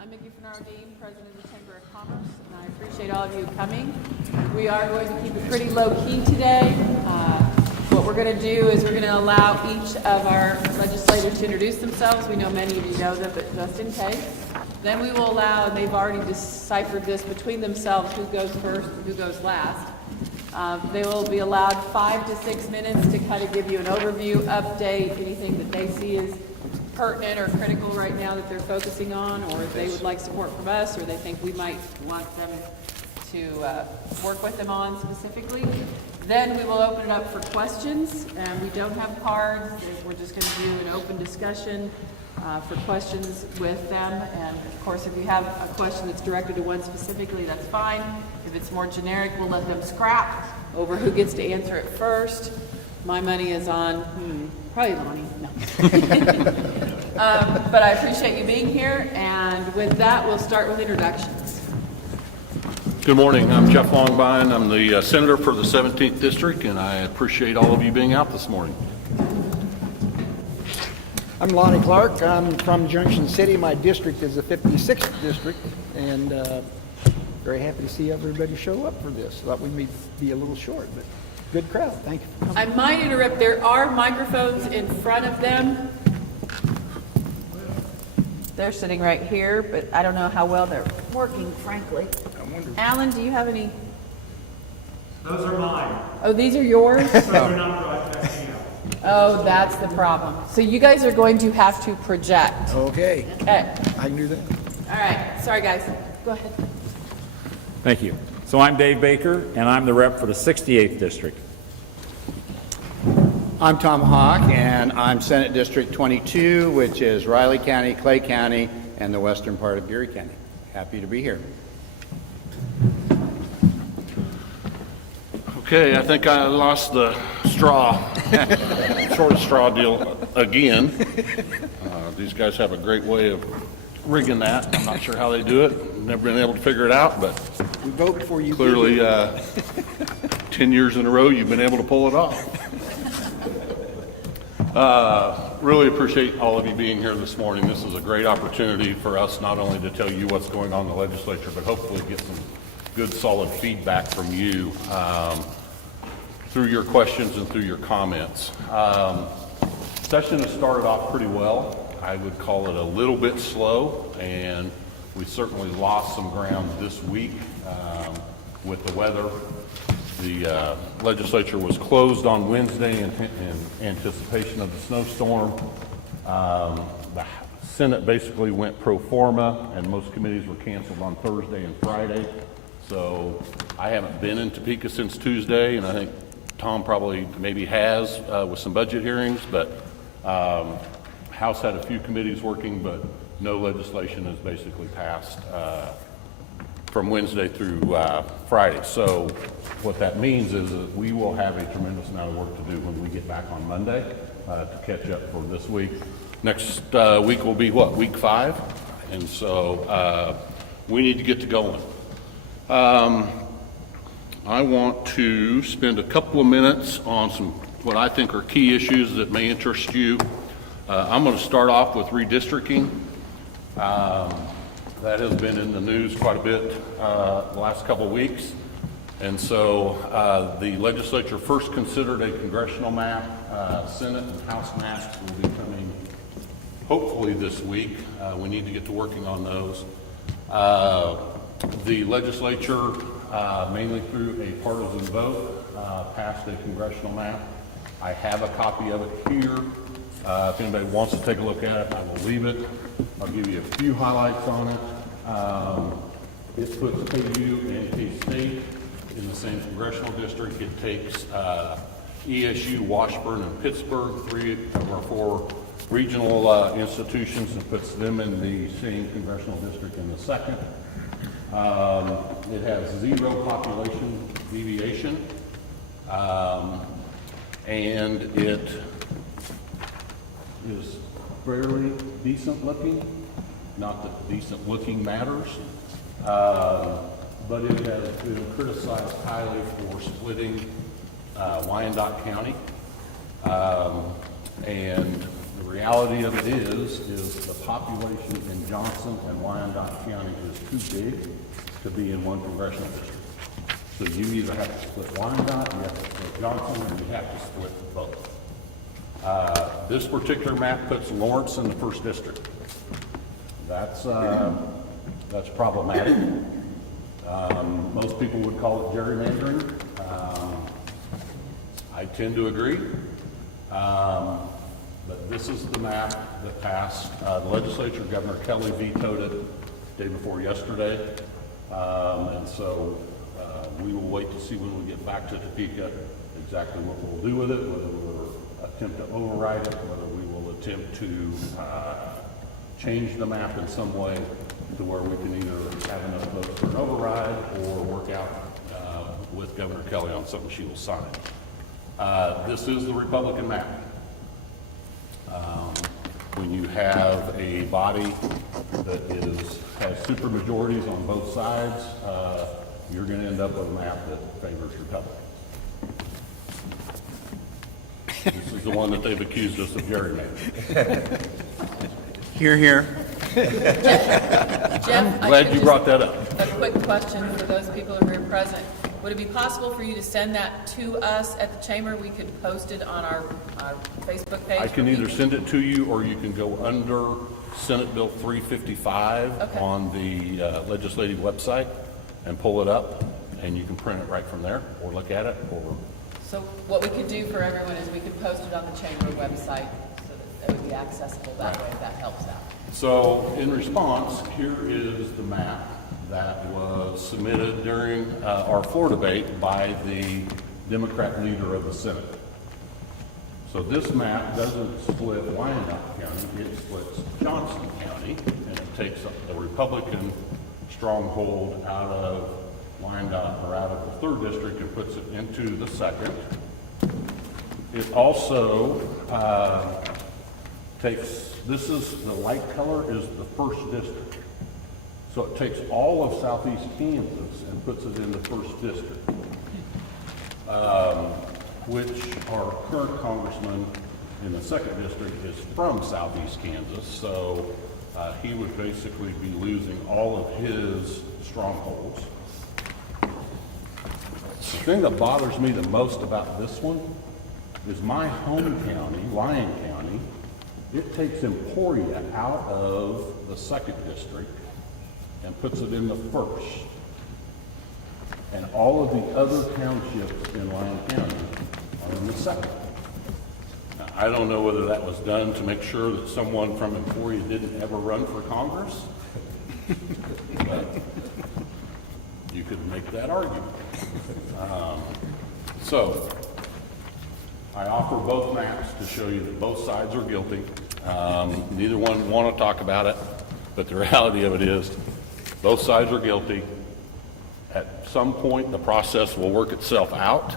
President of the Chamber of Commerce, and I appreciate all of you coming. We are going to keep it pretty low key today. What we're going to do is we're going to allow each of our legislators to introduce themselves. We know many of you know them, but just in case. Then we will allow, and they've already deciphered this between themselves, who goes first and who goes last. They will be allowed 5 to 6 minutes to kind of give you an overview, update, anything that they see as pertinent or critical right now that they're focusing on, or if they would like support from us, or they think we might want them to work with them on specifically. Then we will open it up for questions, and we don't have cards. We're just going to do an open discussion for questions with them. And of course, if you have a question that's directed to one specifically, that's fine. If it's more generic, we'll let them scrap over who gets to answer it first. My money is on, probably Lonnie, no. But I appreciate you being here, and with that, we'll start with introductions. Good morning. I'm Jeff Longbine. I'm the Senator for the 17th District, and I appreciate all of you being out this morning. I'm Lonnie Clark. I'm from Junction City. My district is the 56th District, and very happy to see everybody show up for this. Thought we may be a little short, but good crowd. Thank you for coming. I might interrupt. There are microphones in front of them. They're sitting right here, but I don't know how well they're working, frankly. Alan, do you have any? Those are mine. Oh, these are yours? So they're not broadcasting out. Oh, that's the problem. So you guys are going to have to project. Okay, Okay. I can do that. All right. Sorry, guys. Go ahead. Thank you. So I'm Dave Baker, and I'm the rep for the 68th District. I'm Tom Hawk, and I'm Senate District 22, which is Riley County, Clay County, and the western part of Erie County. Happy to be here. Okay, I think I lost the straw, shortest straw deal again. These guys have a great way of rigging that. I'm not sure how they do it. Never been able to figure it out, but We vote before you clearly 10 years in a row you've been able to pull it off. Really appreciate all of you being here this morning. This is a great opportunity for us not only to tell you what's going on in the legislature, but hopefully get some good solid feedback from you through your questions and through your comments. Session has started off pretty well. I would call it a little bit slow, and we certainly lost some ground this week with the weather. The legislature was closed on Wednesday in anticipation of the snowstorm. The Senate basically went pro forma, and most committees were canceled on Thursday and Friday. So I haven't been in Topeka since Tuesday, and I think Tom probably maybe has with some budget hearings, but House had a few committees working, but no legislation has basically passed from Wednesday through Friday. So what that means is that we will have a tremendous amount of work to do when we get back on Monday to catch up for this week. Next week will be what, week 5? And so we need to get to going. I want to spend a couple of minutes on some what I think are key issues that may interest you. I'm going to start off with redistricting. That has been in the news quite a bit the last couple of weeks. And so the legislature first considered a congressional map. Senate and House maps will be coming hopefully this week. We need to get to working on those. The legislature, mainly through a partisan vote, passed a congressional map. I have a copy of it here. If anybody wants to take a look at it, I will leave it. I'll give you a few highlights on it. It puts KU and K-State in the same congressional district. It takes ESU, Washburn, and Pittsburgh, 3 of our 4 regional institutions, and puts them in the same congressional district in the second. It has 0 population deviation, and it is fairly decent looking. Not that decent looking matters, but it has been criticized highly for splitting Wyandotte County, and The reality of it is the population in Johnson and Wyandotte County is too big to be in one congressional district. So you either have to split Wyandotte, you have to split Johnson, or you have to split both. This particular map puts Lawrence in the first district. That's problematic. Most people would call it gerrymandering. I tend to agree. But this is the map that passed. The legislature, Governor Kelly vetoed it day before yesterday. And so we will wait to see when we get back to Topeka exactly what we'll do with it, whether we'll attempt to override it, whether we will attempt to change the map in some way to where we can either have enough votes for an override or work out with Governor Kelly on something she will sign. This is the Republican map. When you have a body that has supermajorities on both sides, you're going to end up with a map that favors Republicans. This is the one that they've accused us of gerrymandering. Hear, hear. Jeff, Glad you brought that up. a quick question for those people who are present. Would it be possible for you to send that to us at the chamber? We could post it on our Facebook page. I can for either people? send it to you, or you can go under Senate Bill 355 Okay. on the legislative website and pull it up, and you can print it right from there, or look at it, or So what we could do for everyone is we could post it on the chamber website so that it would be accessible that way, if that helps out. So, in response, here is the map that was submitted during our floor debate by the Democrat leader of the Senate. So this map doesn't split Wyandotte County, it splits Johnson County, and it takes the Republican stronghold out of Wyandotte, or out of the third district, and puts it into the second. It also takes, this is, the light color is the first district. So it takes all of southeast Kansas and puts it in the first district, which our current congressman in the second district is from southeast Kansas, so he would basically be losing all of his strongholds. The thing that bothers me the most about this one is my home county, Lyon County, it takes Emporia out of the second district and puts it in the first. And all of the other townships in Lyon County are in the second. Now, I don't know whether that was done to make sure that someone from Emporia didn't ever run for Congress, but you could make that argument. So, I offer both maps to show you that both sides are guilty. Neither one want to talk about it, but the reality of it is both sides are guilty. At some point, the process will work itself out.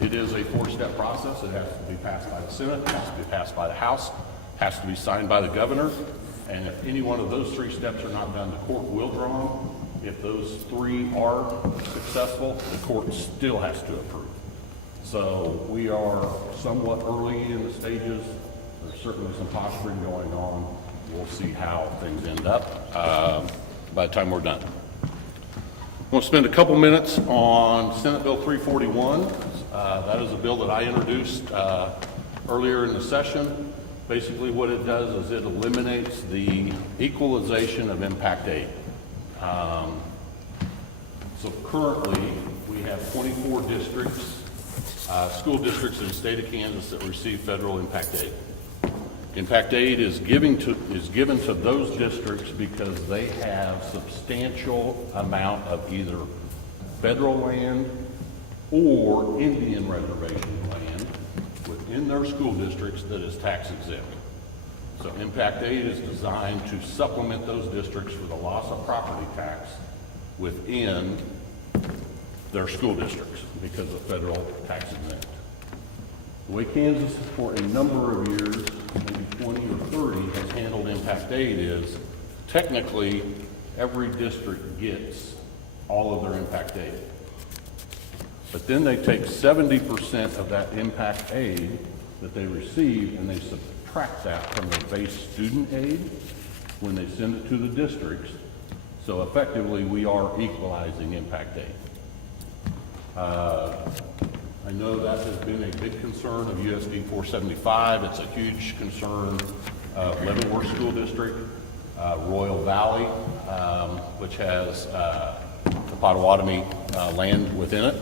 It is a four-step process. It has to be passed by the Senate, it has to be passed by the House, has to be signed by the governor, and if any one of those three steps are not done, the court will draw them. If those three are successful, the court still has to approve. So we are somewhat early in the stages. There's certainly some posturing going on. We'll see how things end up by the time we're done. I'm going to spend a couple minutes on Senate Bill 341. That is a bill that I introduced earlier in the session. Basically what it does is it eliminates the equalization of impact aid. So currently we have 24 districts, school districts in the state of Kansas that receive federal impact aid. Impact aid is given to those districts because they have substantial amount of either federal land or Indian reservation land within their school districts that is tax exempt. So impact aid is designed to supplement those districts for the loss of property tax within their school districts because of federal tax exempt. The way Kansas for a number of years, maybe 20 or 30, has handled impact aid is technically every district gets all of their impact aid. But then they take 70% of that impact aid that they receive, and they subtract that from their base student aid when they send it to the districts. So effectively, we are equalizing impact aid. I know that has been a big concern of USD 475. It's a huge concern of Leavenworth School District, Royal Valley, which has the Potawatomi land within it.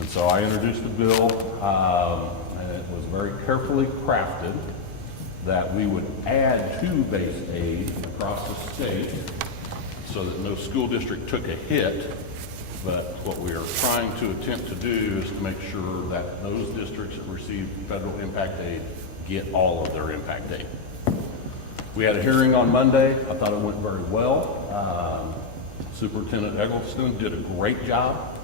And so I introduced the bill, and it was very carefully crafted that we would add to base aid across the state so that no school district took a hit. But what we are trying to attempt to do is to make sure that those districts that receive federal impact aid get all of their impact aid. We had a hearing on Monday. I thought it went very well. Superintendent Eggleston did a great job.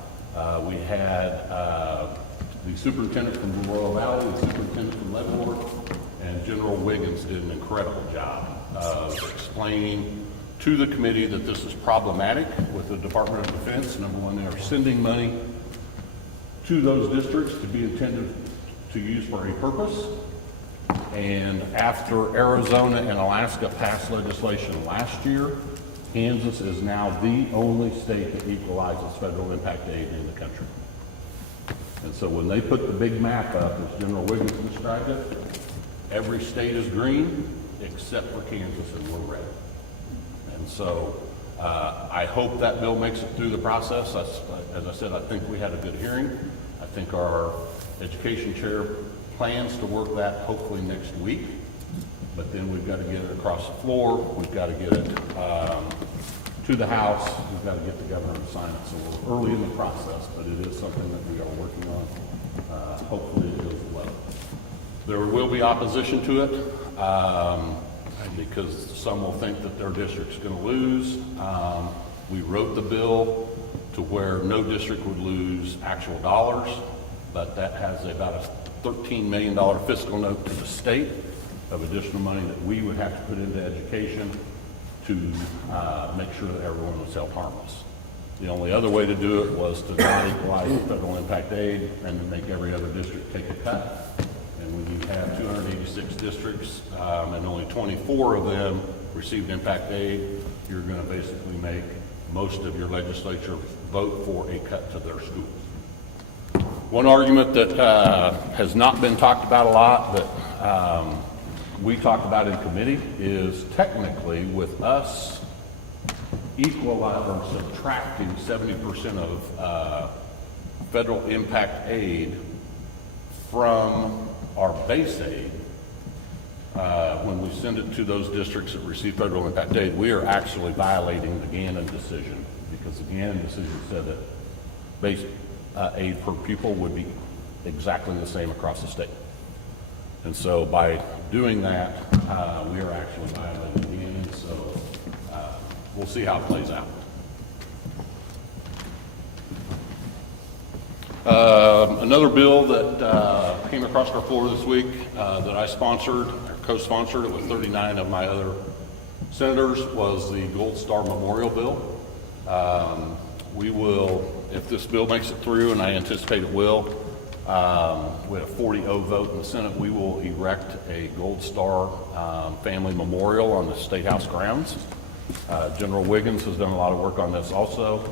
We had the superintendent from Royal Valley, the superintendent from Leavenworth, and General Wiggins did an incredible job of explaining to the committee that this is problematic with the Department of Defense. Number one, they are sending money to those districts to be intended to use for a purpose. And after Arizona and Alaska passed legislation last year, Kansas is now the only state that equalizes federal impact aid in the country. And so when they put the big map up, as General Wiggins described it, every state is green except for Kansas, and we're red. And so I hope that bill makes it through the process. As I said, I think we had a good hearing. I think our education chair plans to work that hopefully next week. But then we've got to get it across the floor. We've got to get it to the House. We've got to get the governor to sign it. So we're early in the process, but it is something that we are working on. Hopefully it goes well. There will be opposition to it. Because some will think that their district's going to lose. We wrote the bill to where no district would lose actual dollars, but that has about a $13 million fiscal note to the state of additional money that we would have to put into education to make sure that everyone was held harmless. The only other way to do it was to not equalize federal impact aid and to make every other district take a cut. And when you have 286 districts and only 24 of them received impact aid, you're going to basically make most of your legislature vote for a cut to their schools. One argument that has not been talked about a lot, but we talked about in committee, is technically with us equalizing or subtracting 70% of federal impact aid from our base aid, when we send it to those districts that receive federal impact aid, we are actually violating the Gannon decision, because the Gannon decision said that base aid per pupil would be exactly the same across the state. And so by doing that, we are actually violating Gannon, so we'll see how it plays out. Another bill that came across our floor this week that I sponsored, or co-sponsored it with 39 of my other senators, was the Gold Star Memorial Bill. We will, if this bill makes it through, and I anticipate it will, with a 40-0 vote in the Senate, we will erect a Gold Star family memorial on the State House grounds. General Wiggins has done a lot of work on this also.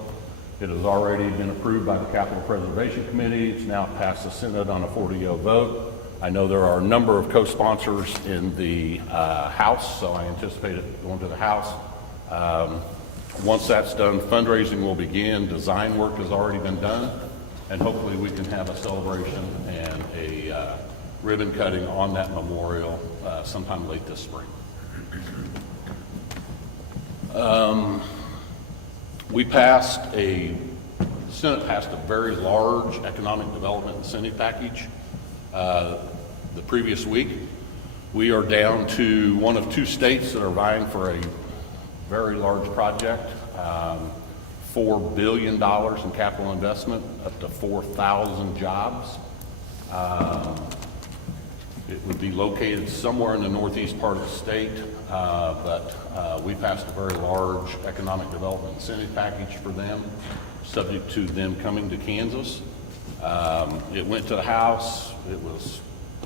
It has already been approved by the Capital Preservation Committee. It's now passed the Senate on a 40-0 vote. I know there are a number of co-sponsors in the House, so I anticipate it going to the House. Once that's done, fundraising will begin. Design work has already been done, and hopefully we can have a celebration and a ribbon cutting on that memorial sometime late this spring. The Senate passed a very large economic development incentive package the previous week. We are down to one of two states that are vying for a very large project, $4 billion in capital investment, up to 4,000 jobs. It would be located somewhere in the northeast part of the state, but we passed a very large economic development incentive package for them, subject to them coming to Kansas. It went to the House. It was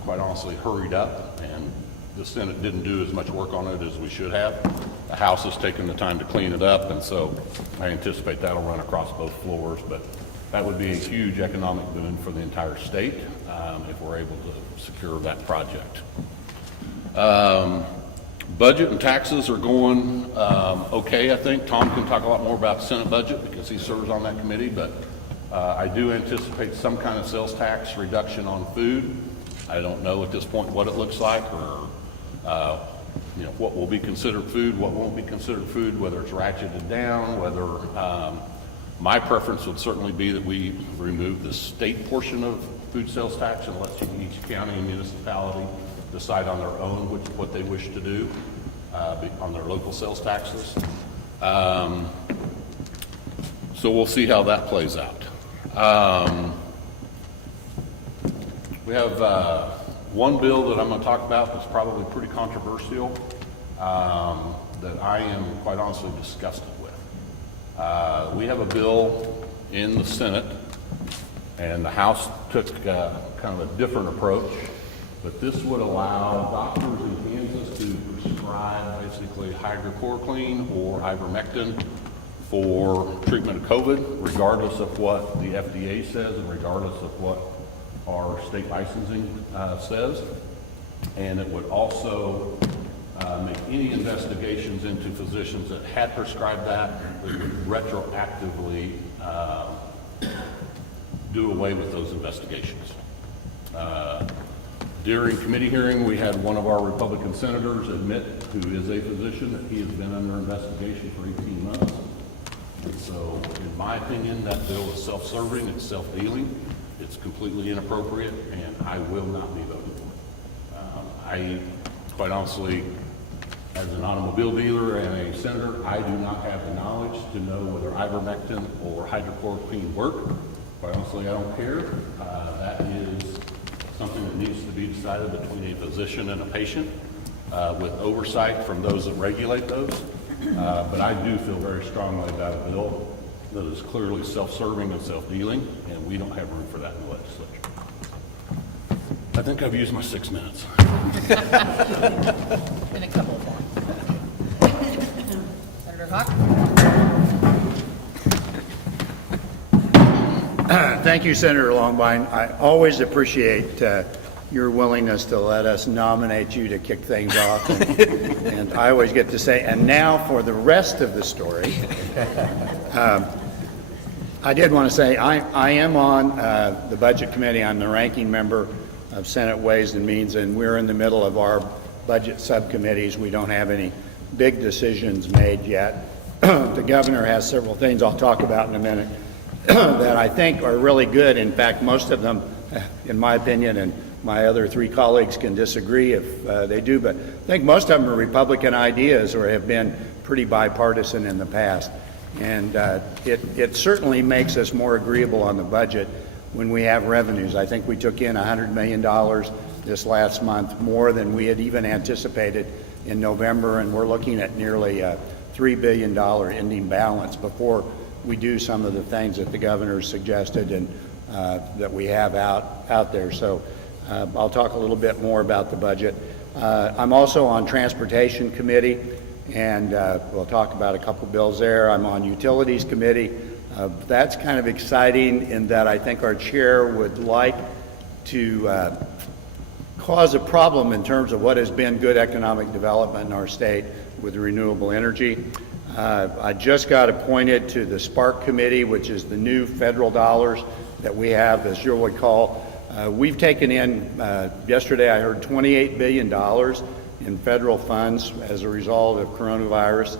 quite honestly hurried up, and the Senate didn't do as much work on it as we should have. The House has taken the time to clean it up, and so I anticipate that'll run across both floors, but that would be a huge economic boon for the entire state if we're able to secure that project. Budget and taxes are going okay, I think. Tom can talk a lot more about the Senate budget because he serves on that committee, but I do anticipate some kind of sales tax reduction on food. I don't know at this point what it looks like, or what will be considered food, what won't be considered food, whether it's ratcheted down, whether my preference would certainly be that we remove the state portion of food sales tax and let each county and municipality decide on their own what they wish to do on their local sales taxes. So we'll see how that plays out. We have one bill that I'm going to talk about that's probably pretty controversial that I am quite honestly disgusted with. We have a bill in the Senate, and the House took kind of a different approach, but this would allow doctors in Kansas to prescribe basically hydrochloroquine or ivermectin for treatment of COVID, regardless of what the FDA says and regardless of what our state licensing says. And it would also make any investigations into physicians that had prescribed that, it would retroactively do away with those investigations. During committee hearing, we had one of our Republican senators admit, who is a physician, that he has been under investigation for 18 months. And so, in my opinion, that bill is self-serving, it's self-dealing, it's completely inappropriate, and I will not be voting for it. I, quite honestly, as an automobile dealer and a senator, I do not have the knowledge to know whether ivermectin or hydrochloroquine work. Quite honestly, I don't care. That is something that needs to be decided between a physician and a patient with oversight from those that regulate those. But I do feel very strongly about a bill that is clearly self-serving and self-dealing, and we don't have room for that in the legislature. I think I've used my 6 minutes. Been a couple of them. Senator Hawk? Thank you, Senator Longbine. I always appreciate your willingness to let us nominate you to kick things off. And I always get to say, and now for the rest of the story. I did want to say I am on the Budget Committee. I'm the ranking member of Senate Ways and Means, and we're in the middle of our budget subcommittees. We don't have any big decisions made yet. The governor has several things I'll talk about in a minute that I think are really good. In fact, most of them, in my opinion, and my other 3 colleagues can disagree if they do, but I think most of them are Republican ideas or have been pretty bipartisan in the past. And it certainly makes us more agreeable on the budget when we have revenues. I think we took in $100 million this last month, more than we had even anticipated in November, and we're looking at nearly a $3 billion ending balance before we do some of the things that the governor suggested and that we have out there. So I'll talk a little bit more about the budget. I'm also on Transportation Committee, and we'll talk about a couple bills there. I'm on Utilities Committee. That's kind of exciting in that I think our chair would like to cause a problem in terms of what has been good economic development in our state with renewable energy. I just got appointed to the Spark Committee, which is the new federal dollars that we have, as you'll recall. We've taken in, yesterday I heard $28 billion in federal funds as a result of coronavirus.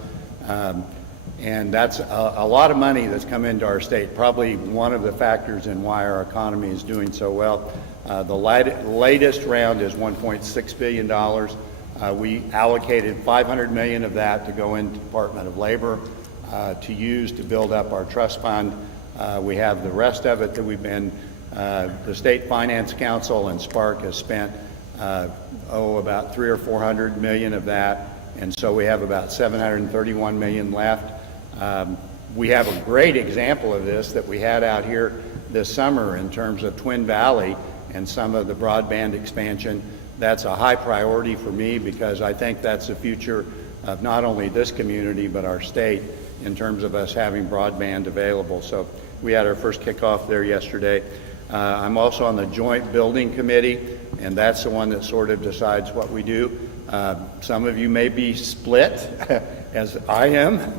And that's a lot of money that's come into our state, probably one of the factors in why our economy is doing so well. The latest round is $1.6 billion. We allocated $500 million of that to go into Department of Labor to use to build up our trust fund. We have the rest of it that we've been, the State Finance Council and Spark has spent, about 300 or 400 million of that. And so we have about 731 million left. We have a great example of this that we had out here this summer in terms of Twin Valley and some of the broadband expansion. That's a high priority for me because I think that's the future of not only this community but our state in terms of us having broadband available. So we had our first kickoff there yesterday. I'm also on the Joint Building Committee, and that's the one that sort of decides what we do. Some of you may be split, as I am,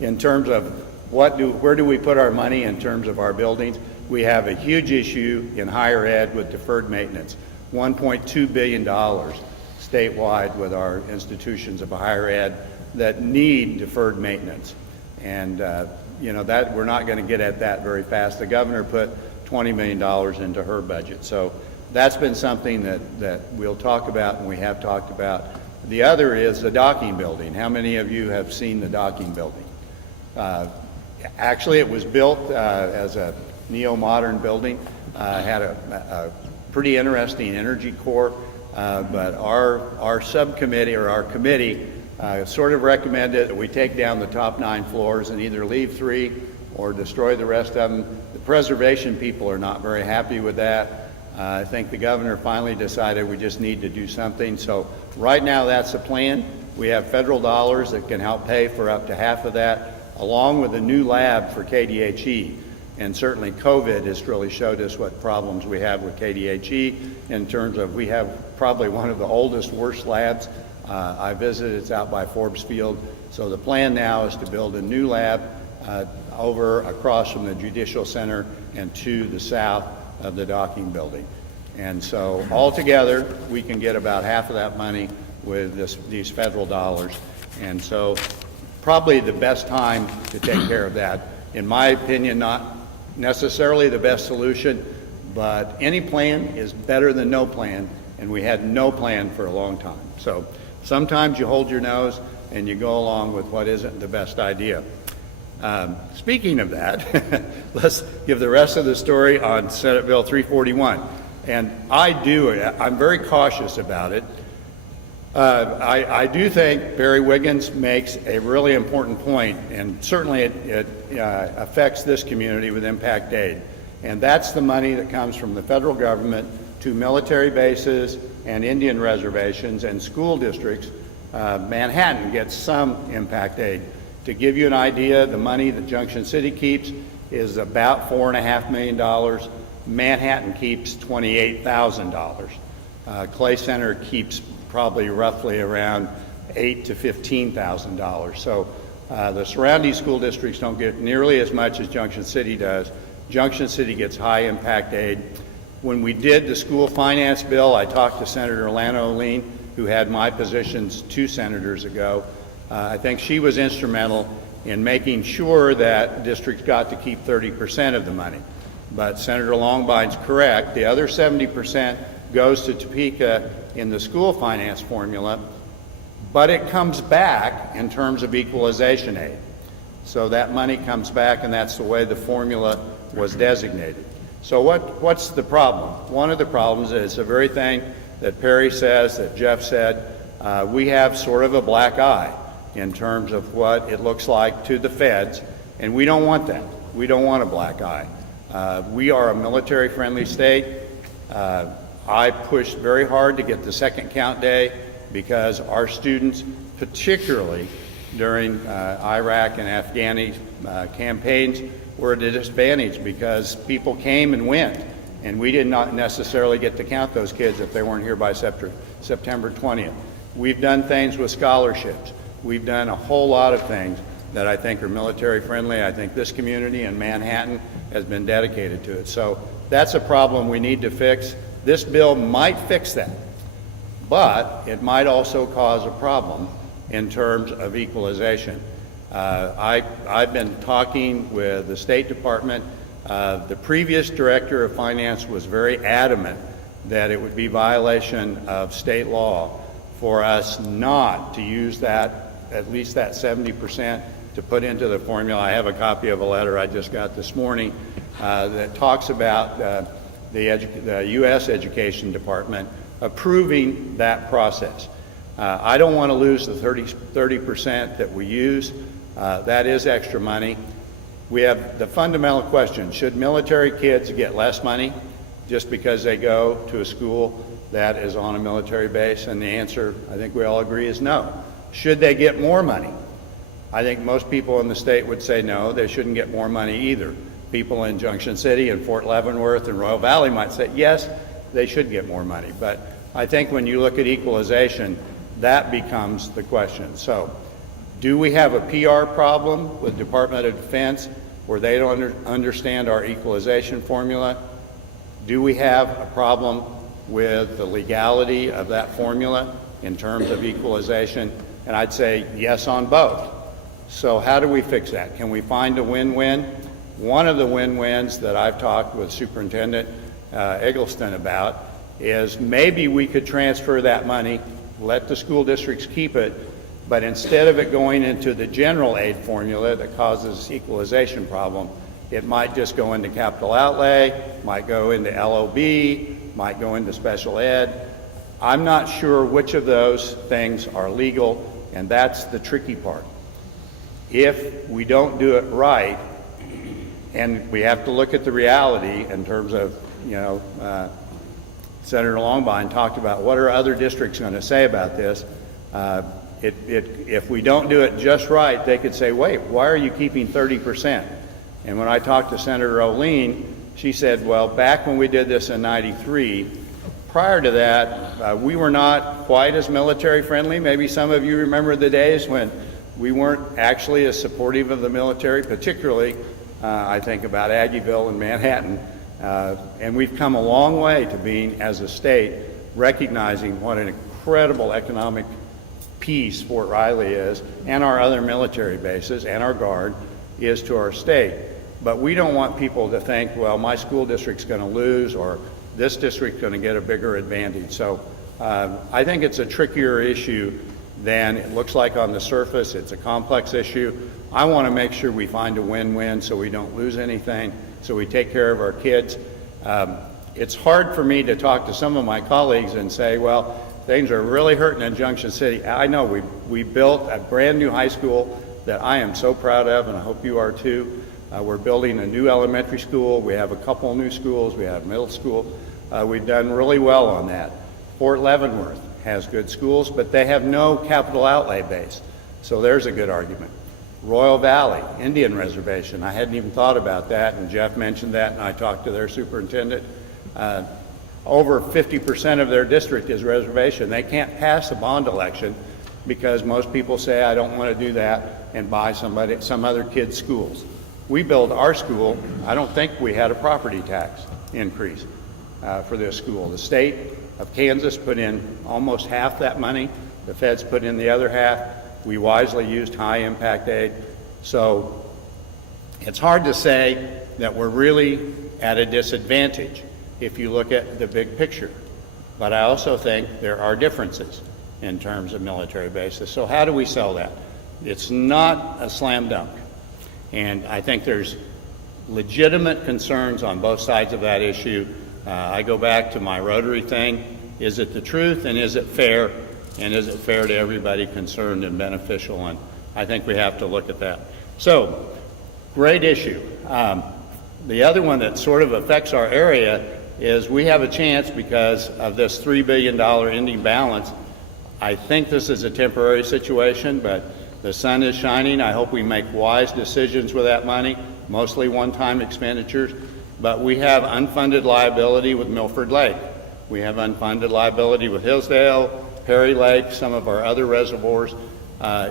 in terms of where do we put our money in terms of our buildings. We have a huge issue in higher ed with deferred maintenance, $1.2 billion statewide with our institutions of higher ed that need deferred maintenance. And that we're not going to get at that very fast. The governor put $20 million into her budget. So that's been something that we'll talk about and we have talked about. The other is the docking building. How many of you have seen the docking building? Actually, it was built as a neo-modern building, had a pretty interesting energy core, but our subcommittee or our committee sort of recommended that we take down the top 9 floors and either leave 3 or destroy the rest of them. The preservation people are not very happy with that. I think the governor finally decided we just need to do something. So right now that's the plan. We have federal dollars that can help pay for up to half of that, along with a new lab for KDHE. And certainly COVID has really showed us what problems we have with KDHE in terms of we have probably one of the oldest, worst labs. I visited, it's out by Forbes Field. So the plan now is to build a new lab over across from the Judicial Center and to the south of the docking building. And so altogether, we can get about half of that money with these federal dollars. And so probably the best time to take care of that. In my opinion, not necessarily the best solution, but any plan is better than no plan, and we had no plan for a long time. So sometimes you hold your nose and you go along with what isn't the best idea. Speaking of that, let's give the rest of the story on Senate Bill 341. And I'm very cautious about it. I do think Barry Wiggins makes a really important point, and certainly it affects this community with impact aid. And that's the money that comes from the federal government to military bases and Indian reservations and school districts. Manhattan gets some impact aid. To give you an idea, the money that Junction City keeps is about $4.5 million. Manhattan keeps $28,000. Clay Center keeps probably roughly around $8,000 to $15,000. So the surrounding school districts don't get nearly as much as Junction City does. Junction City gets high impact aid. When we did the school finance bill, I talked to Senator Lana Olin, who had my positions 2 senators ago. I think she was instrumental in making sure that districts got to keep 30% of the money. But Senator Longbine's correct. The other 70% goes to Topeka in the school finance formula, but it comes back in terms of equalization aid. So that money comes back, and that's the way the formula was designated. So what's the problem? One of the problems is the very thing that Perry says, that Jeff said, we have sort of a black eye in terms of what it looks like to the feds, and we don't want that. We don't want a black eye. We are a military-friendly state. I pushed very hard to get the second count day because our students, particularly during Iraq and Afghani campaigns, were at a disadvantage because people came and went, and we did not necessarily get to count those kids if they weren't here by September 20th. We've done things with scholarships. We've done a whole lot of things that I think are military friendly. I think this community in Manhattan has been dedicated to it. So that's a problem we need to fix. This bill might fix that, but it might also cause a problem in terms of equalization. I've been talking with the State Department. The previous director of finance was very adamant that it would be violation of state law for us not to use that, at least that 70%, to put into the formula. I have a copy of a letter I just got this morning that talks about the U.S. Education Department approving that process. I don't want to lose the 30% that we use. That is extra money. We have the fundamental question: should military kids get less money? just because they go to a school that is on a military base? And the answer, I think we all agree, is no. Should they get more money? I think most people in the state would say no, they shouldn't get more money either. People in Junction City and Fort Leavenworth and Royal Valley might say, yes, they should get more money. But I think when you look at equalization, that becomes the question. So, do we have a PR problem with Department of Defense where they don't understand our equalization formula? Do we have a problem with the legality of that formula in terms of equalization? And I'd say yes on both. So how do we fix that? Can we find a win-win? One of the win-wins that I've talked with Superintendent Eggleston about is maybe we could transfer that money, let the school districts keep it, but instead of it going into the general aid formula that causes equalization problem, it might just go into capital outlay, might go into LOB, might go into special ed. I'm not sure which of those things are legal, and that's the tricky part. If we don't do it right, and we have to look at the reality in terms of, Senator Longbein talked about what are other districts going to say about this. If we don't do it just right, they could say, wait, why are you keeping 30%? And when I talked to Senator O'Lean, she said, well, back when we did this in '93, prior to that, we were not quite as military friendly. Maybe some of you remember the days when we weren't actually as supportive of the military, particularly, I think about Aggieville and Manhattan. And we've come a long way to being, as a state, recognizing what an incredible economic piece Fort Riley is, and our other military bases, and our Guard, is to our state. But we don't want people to think, well, my school district's going to lose, or this district's going to get a bigger advantage. So I think it's a trickier issue than it looks like on the surface. It's a complex issue. I want to make sure we find a win-win so we don't lose anything, so we take care of our kids. It's hard for me to talk to some of my colleagues and say, well, things are really hurting in Junction City. I know we built a brand new high school that I am so proud of, and I hope you are too. We're building a new elementary school. We have a couple new schools. We have middle school. We've done really well on that. Fort Leavenworth has good schools, but they have no capital outlay base. So there's a good argument. Royal Valley, Indian Reservation, I hadn't even thought about that, and Jeff mentioned that, and I talked to their superintendent. Over 50% of their district is reservation. They can't pass a bond election because most people say, I don't want to do that and buy some other kid's schools. We build our school. I don't think we had a property tax increase for this school. The state of Kansas put in almost half that money. The feds put in the other half. We wisely used high impact aid. So it's hard to say that we're really at a disadvantage if you look at the big picture. But I also think there are differences in terms of military bases. So how do we sell that? It's not a slam dunk. And I think there's legitimate concerns on both sides of that issue. I go back to my Rotary thing. Is it the truth, and is it fair? And is it fair to everybody concerned and beneficial? And I think we have to look at that. So, great issue. The other one that sort of affects our area is we have a chance because of this $3 billion ending balance. I think this is a temporary situation, but the sun is shining. I hope we make wise decisions with that money, mostly one-time expenditures. But we have unfunded liability with Milford Lake. We have unfunded liability with Hillsdale, Perry Lake, some of our other reservoirs.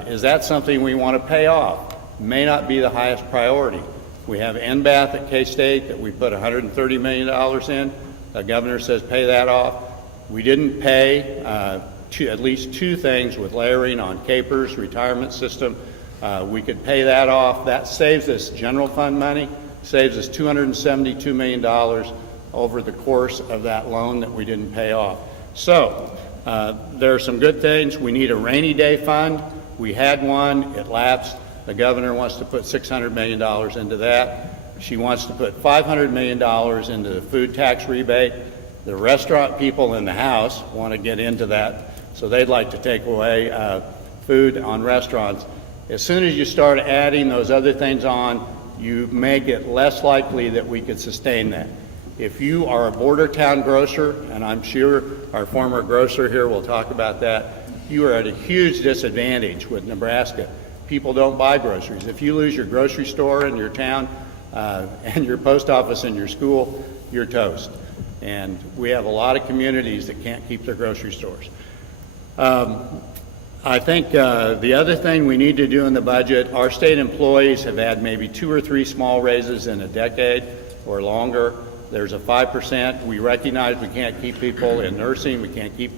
Is that something we want to pay off? May not be the highest priority. We have NBAth at K-State that we put $130 million in. The governor says pay that off. We didn't pay at least two things with layering on Capers retirement system. We could pay that off. That saves us general fund money, saves us $272 million over the course of that loan that we didn't pay off. So there are some good things. We need a rainy day fund. We had one. It lapsed. The governor wants to put $600 million into that. She wants to put $500 million into the food tax rebate. The restaurant people in the House want to get into that, so they'd like to take away food on restaurants. As soon as you start adding those other things on, you make it less likely that we could sustain that. If you are a border town grocer, and I'm sure our former grocer here will talk about that, you are at a huge disadvantage with Nebraska. People don't buy groceries. If you lose your grocery store in your town and your post office in your school, you're toast. And we have a lot of communities that can't keep their grocery stores. I think the other thing we need to do in the budget, our state employees have had maybe 2 or 3 small raises in a decade or longer. There's a 5%. We recognize we can't keep people in nursing. We can't keep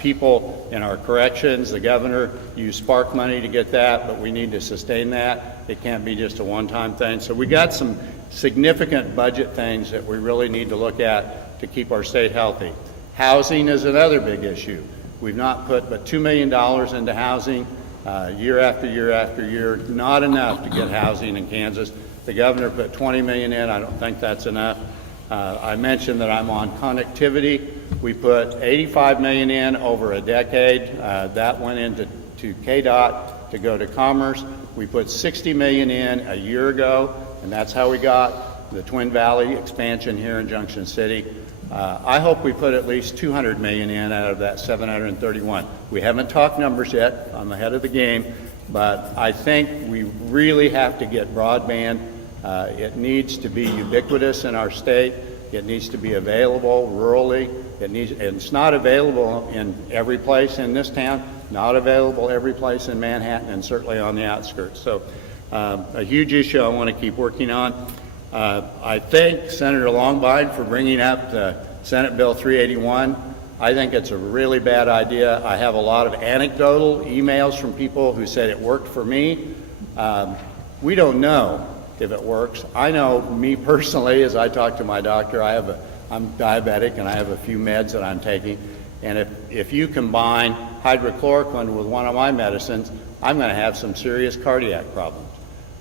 people in our corrections. The governor used spark money to get that, but we need to sustain that. It can't be just a one-time thing. So we got some significant budget things that we really need to look at to keep our state healthy. Housing is another big issue. We've not put but $2 million into housing year after year after year. Not enough to get housing in Kansas. The governor put $20 million in. I don't think that's enough. I mentioned that I'm on connectivity. We put $85 million in over a decade. That went into KDOT to go to Commerce. We put $60 million in a year ago, and that's how we got the Twin Valley expansion here in Junction City. I hope we put at least $200 million in out of that 731. We haven't talked numbers yet. I'm ahead of the game, but I think we really have to get broadband. It needs to be ubiquitous in our state. It needs to be available rurally. It's not available in every place in this town, not available every place in Manhattan, and certainly on the outskirts. So a huge issue I want to keep working on. I thank Senator Longbine for bringing up the Senate Bill 381. I think it's a really bad idea. I have a lot of anecdotal emails from people who said it worked for me. We don't know if it works. I know me personally, as I talk to my doctor, I'm diabetic and I have a few meds that I'm taking. And if you combine hydrochloroquine with one of my medicines, I'm going to have some serious cardiac problems.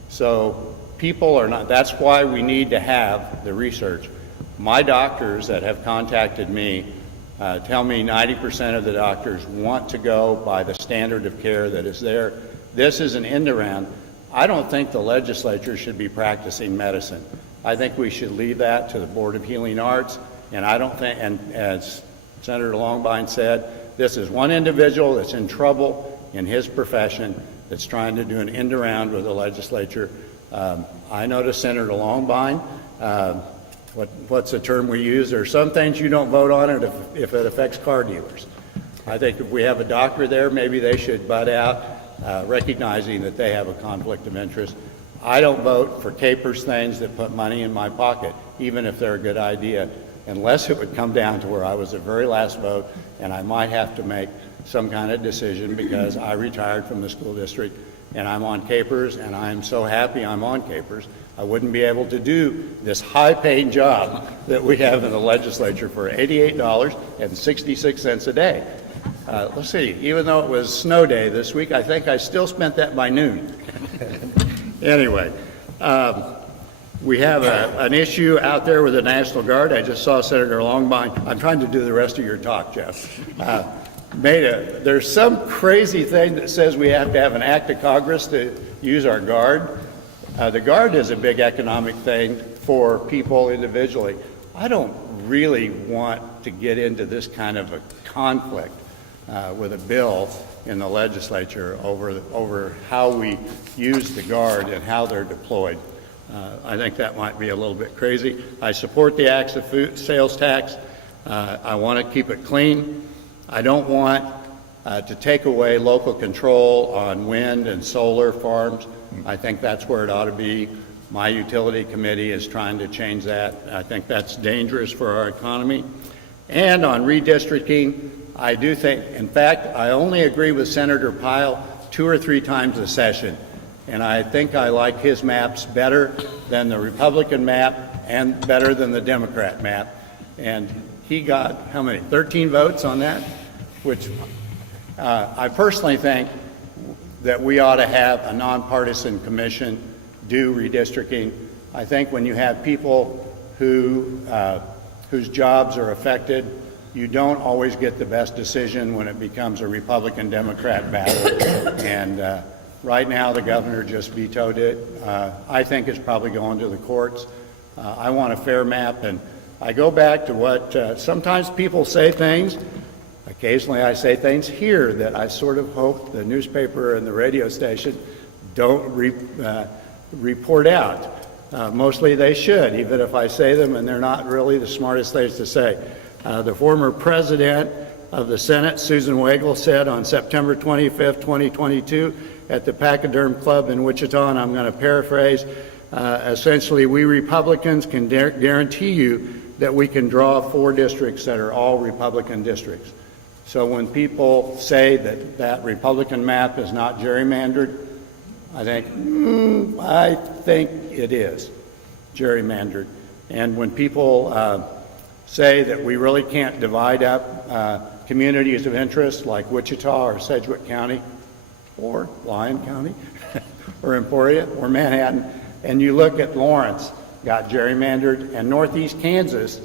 So people are not, that's why we need to have the research. My doctors that have contacted me tell me 90% of the doctors want to go by the standard of care that is there. This is an end around. I don't think the legislature should be practicing medicine. I think we should leave that to the Board of Healing Arts, and I don't think, and as Senator Longbine said, this is one individual that's in trouble in his profession that's trying to do an end around with the legislature. I noticed Senator Longbine, what's the term we use? There are some things you don't vote on it if it affects car dealers. I think if we have a doctor there, maybe they should butt out, recognizing that they have a conflict of interest. I don't vote for capers things that put money in my pocket, even if they're a good idea, unless it would come down to where I was the very last vote and I might have to make some kind of decision because I retired from the school district and I'm on capers, and I'm so happy I'm on capers. I wouldn't be able to do this high-paying job that we have in the legislature for $88.66 a day. Let's see, even though it was snow day this week, I think I still spent that by noon. Anyway, we have an issue out there with the National Guard. I just saw Senator Longbine. I'm trying to do the rest of your talk, Jeff. There's some crazy thing that says we have to have an act of Congress to use our Guard. The Guard is a big economic thing for people individually. I don't really want to get into this kind of a conflict with a bill in the legislature over how we use the Guard and how they're deployed. I think that might be a little bit crazy. I support the access food sales tax. I want to keep it clean. I don't want to take away local control on wind and solar farms. I think that's where it ought to be. My utility committee is trying to change that. I think that's dangerous for our economy. And on redistricting, I do think, in fact, I only agree with Senator Pyle 2 or 3 times a session. And I think I like his maps better than the Republican map and better than the Democrat map. And he got, how many, 13 votes on that? Which I personally think that we ought to have a nonpartisan commission do redistricting. I think when you have people whose jobs are affected, you don't always get the best decision when it becomes a Republican-Democrat battle. And right now, the governor just vetoed it. I think it's probably going to the courts. I want a fair map, and I go back to what sometimes people say things. Occasionally I say things here that I sort of hope the newspaper and the radio station don't report out. Mostly they should, even if I say them and they're not really the smartest things to say. The former president of the Senate, Susan Wagle, said on September 25th, 2022, at the Pachyderm Club in Wichita, and I'm going to paraphrase, essentially, we Republicans can guarantee you that we can draw 4 districts that are all Republican districts. So when people say that that Republican map is not gerrymandered, I think it is gerrymandered. And when people say that we really can't divide up communities of interest like Wichita or Sedgwick County or Lyon County or Emporia or Manhattan, and you look at Lawrence, got gerrymandered, and northeast Kansas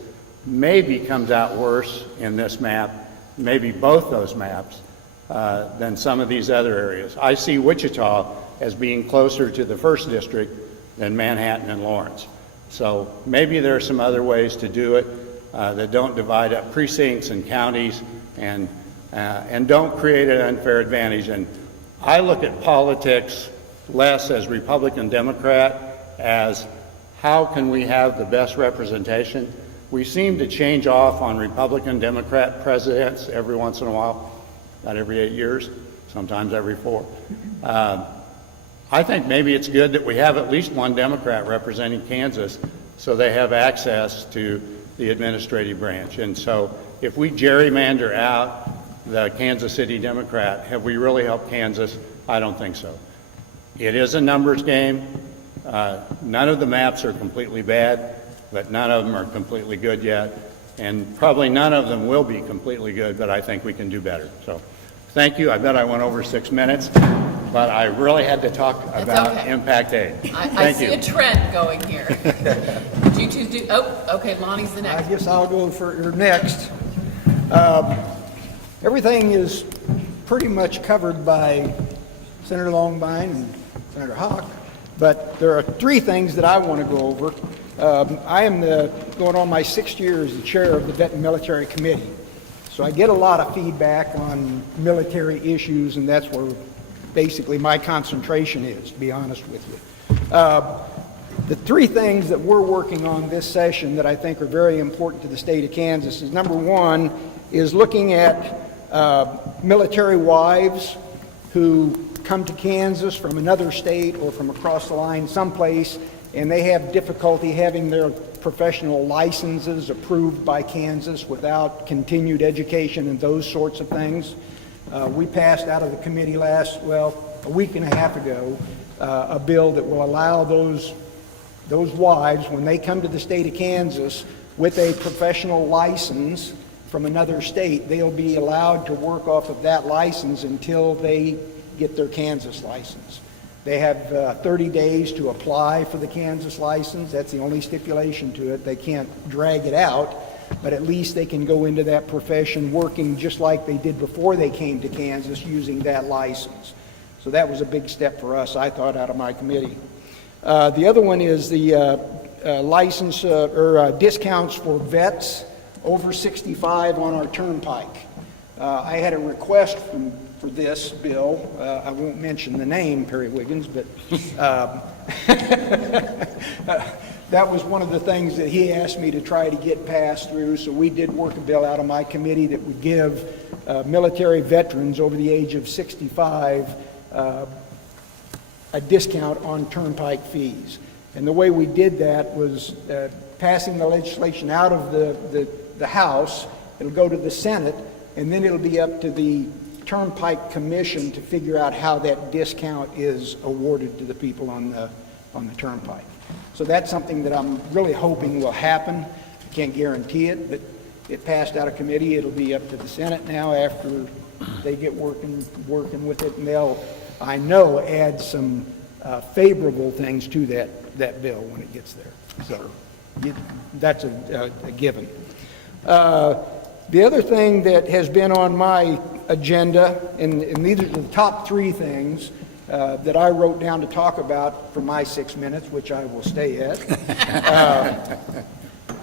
maybe comes out worse in this map, maybe both those maps, than some of these other areas. I see Wichita as being closer to the 1st district than Manhattan and Lawrence. So maybe there are some other ways to do it that don't divide up precincts and counties and don't create an unfair advantage. And I look at politics less as Republican Democrat as how can we have the best representation. We seem to change off on Republican Democrat presidents every once in a while, not every 8 years, sometimes every 4. I think maybe it's good that we have at least one Democrat representing Kansas so they have access to the administrative branch. And so if we gerrymander out the Kansas City Democrat, have we really helped Kansas? I don't think so. It is a numbers game. None of the maps are completely bad, but none of them are completely good yet. And probably none of them will be completely good, but I think we can do better. So thank you. I bet I went over 6 minutes, but I really had to talk about okay. Impact Aid. I see a trend going here. Did you two do, okay, Lonnie's the I next. guess I'll go for next. Everything is pretty much covered by Senator Longbine and Senator Hawk, but there are 3 things that I want to go over. I am going on my 6th year as the chair of the Vet and Military Committee. So I get a lot of feedback on military issues, and that's where basically my concentration is, to be honest with you. The 3 things that we're working on this session that I think are very important to the state of Kansas is, number 1, is looking at military wives who come to Kansas from another state or from across the line someplace, and they have difficulty having their professional licenses approved by Kansas without continued education and those sorts of things. We passed out of the committee a week and a half ago, a bill that will allow those wives, when they come to the state of Kansas with a professional license from another state, they'll be allowed to work off of that license until they get their Kansas license. They have 30 days to apply for the Kansas license. That's the only stipulation to it. They can't drag it out, but at least they can go into that profession working just like they did before they came to Kansas using that license. So that was a big step for us, I thought, out of my committee. The other one is the license or discounts for vets over 65 on our turnpike. I had a request for this bill. I won't mention the name, Perry Wiggins, but that was one of the things that he asked me to try to get passed through. So we did work a bill out of my committee that would give military veterans over the age of 65 a discount on turnpike fees. And the way we did that was passing the legislation out of the House. It'll go to the Senate, and then it'll be up to the Turnpike Commission to figure out how that discount is awarded to the people on the turnpike. So that's something that I'm really hoping will happen. I can't guarantee it, but it passed out of committee. It'll be up to the Senate now after they get working with it, and they'll, I know, add some favorable things to that bill when it gets there. So that's a given. The other thing that has been on my agenda, and these are the top 3 things that I wrote down to talk about for my 6 minutes, which I will stay at.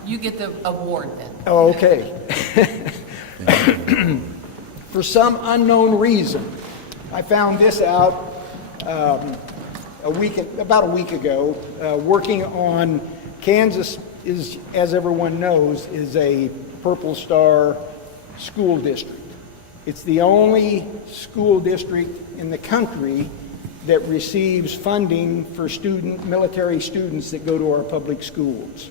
You get the award then. Oh, okay. For some unknown reason, I found this out about a week ago, working on Kansas is, as everyone knows, is a Purple Star school district. It's the only school district in the country that receives funding for military students that go to our public schools.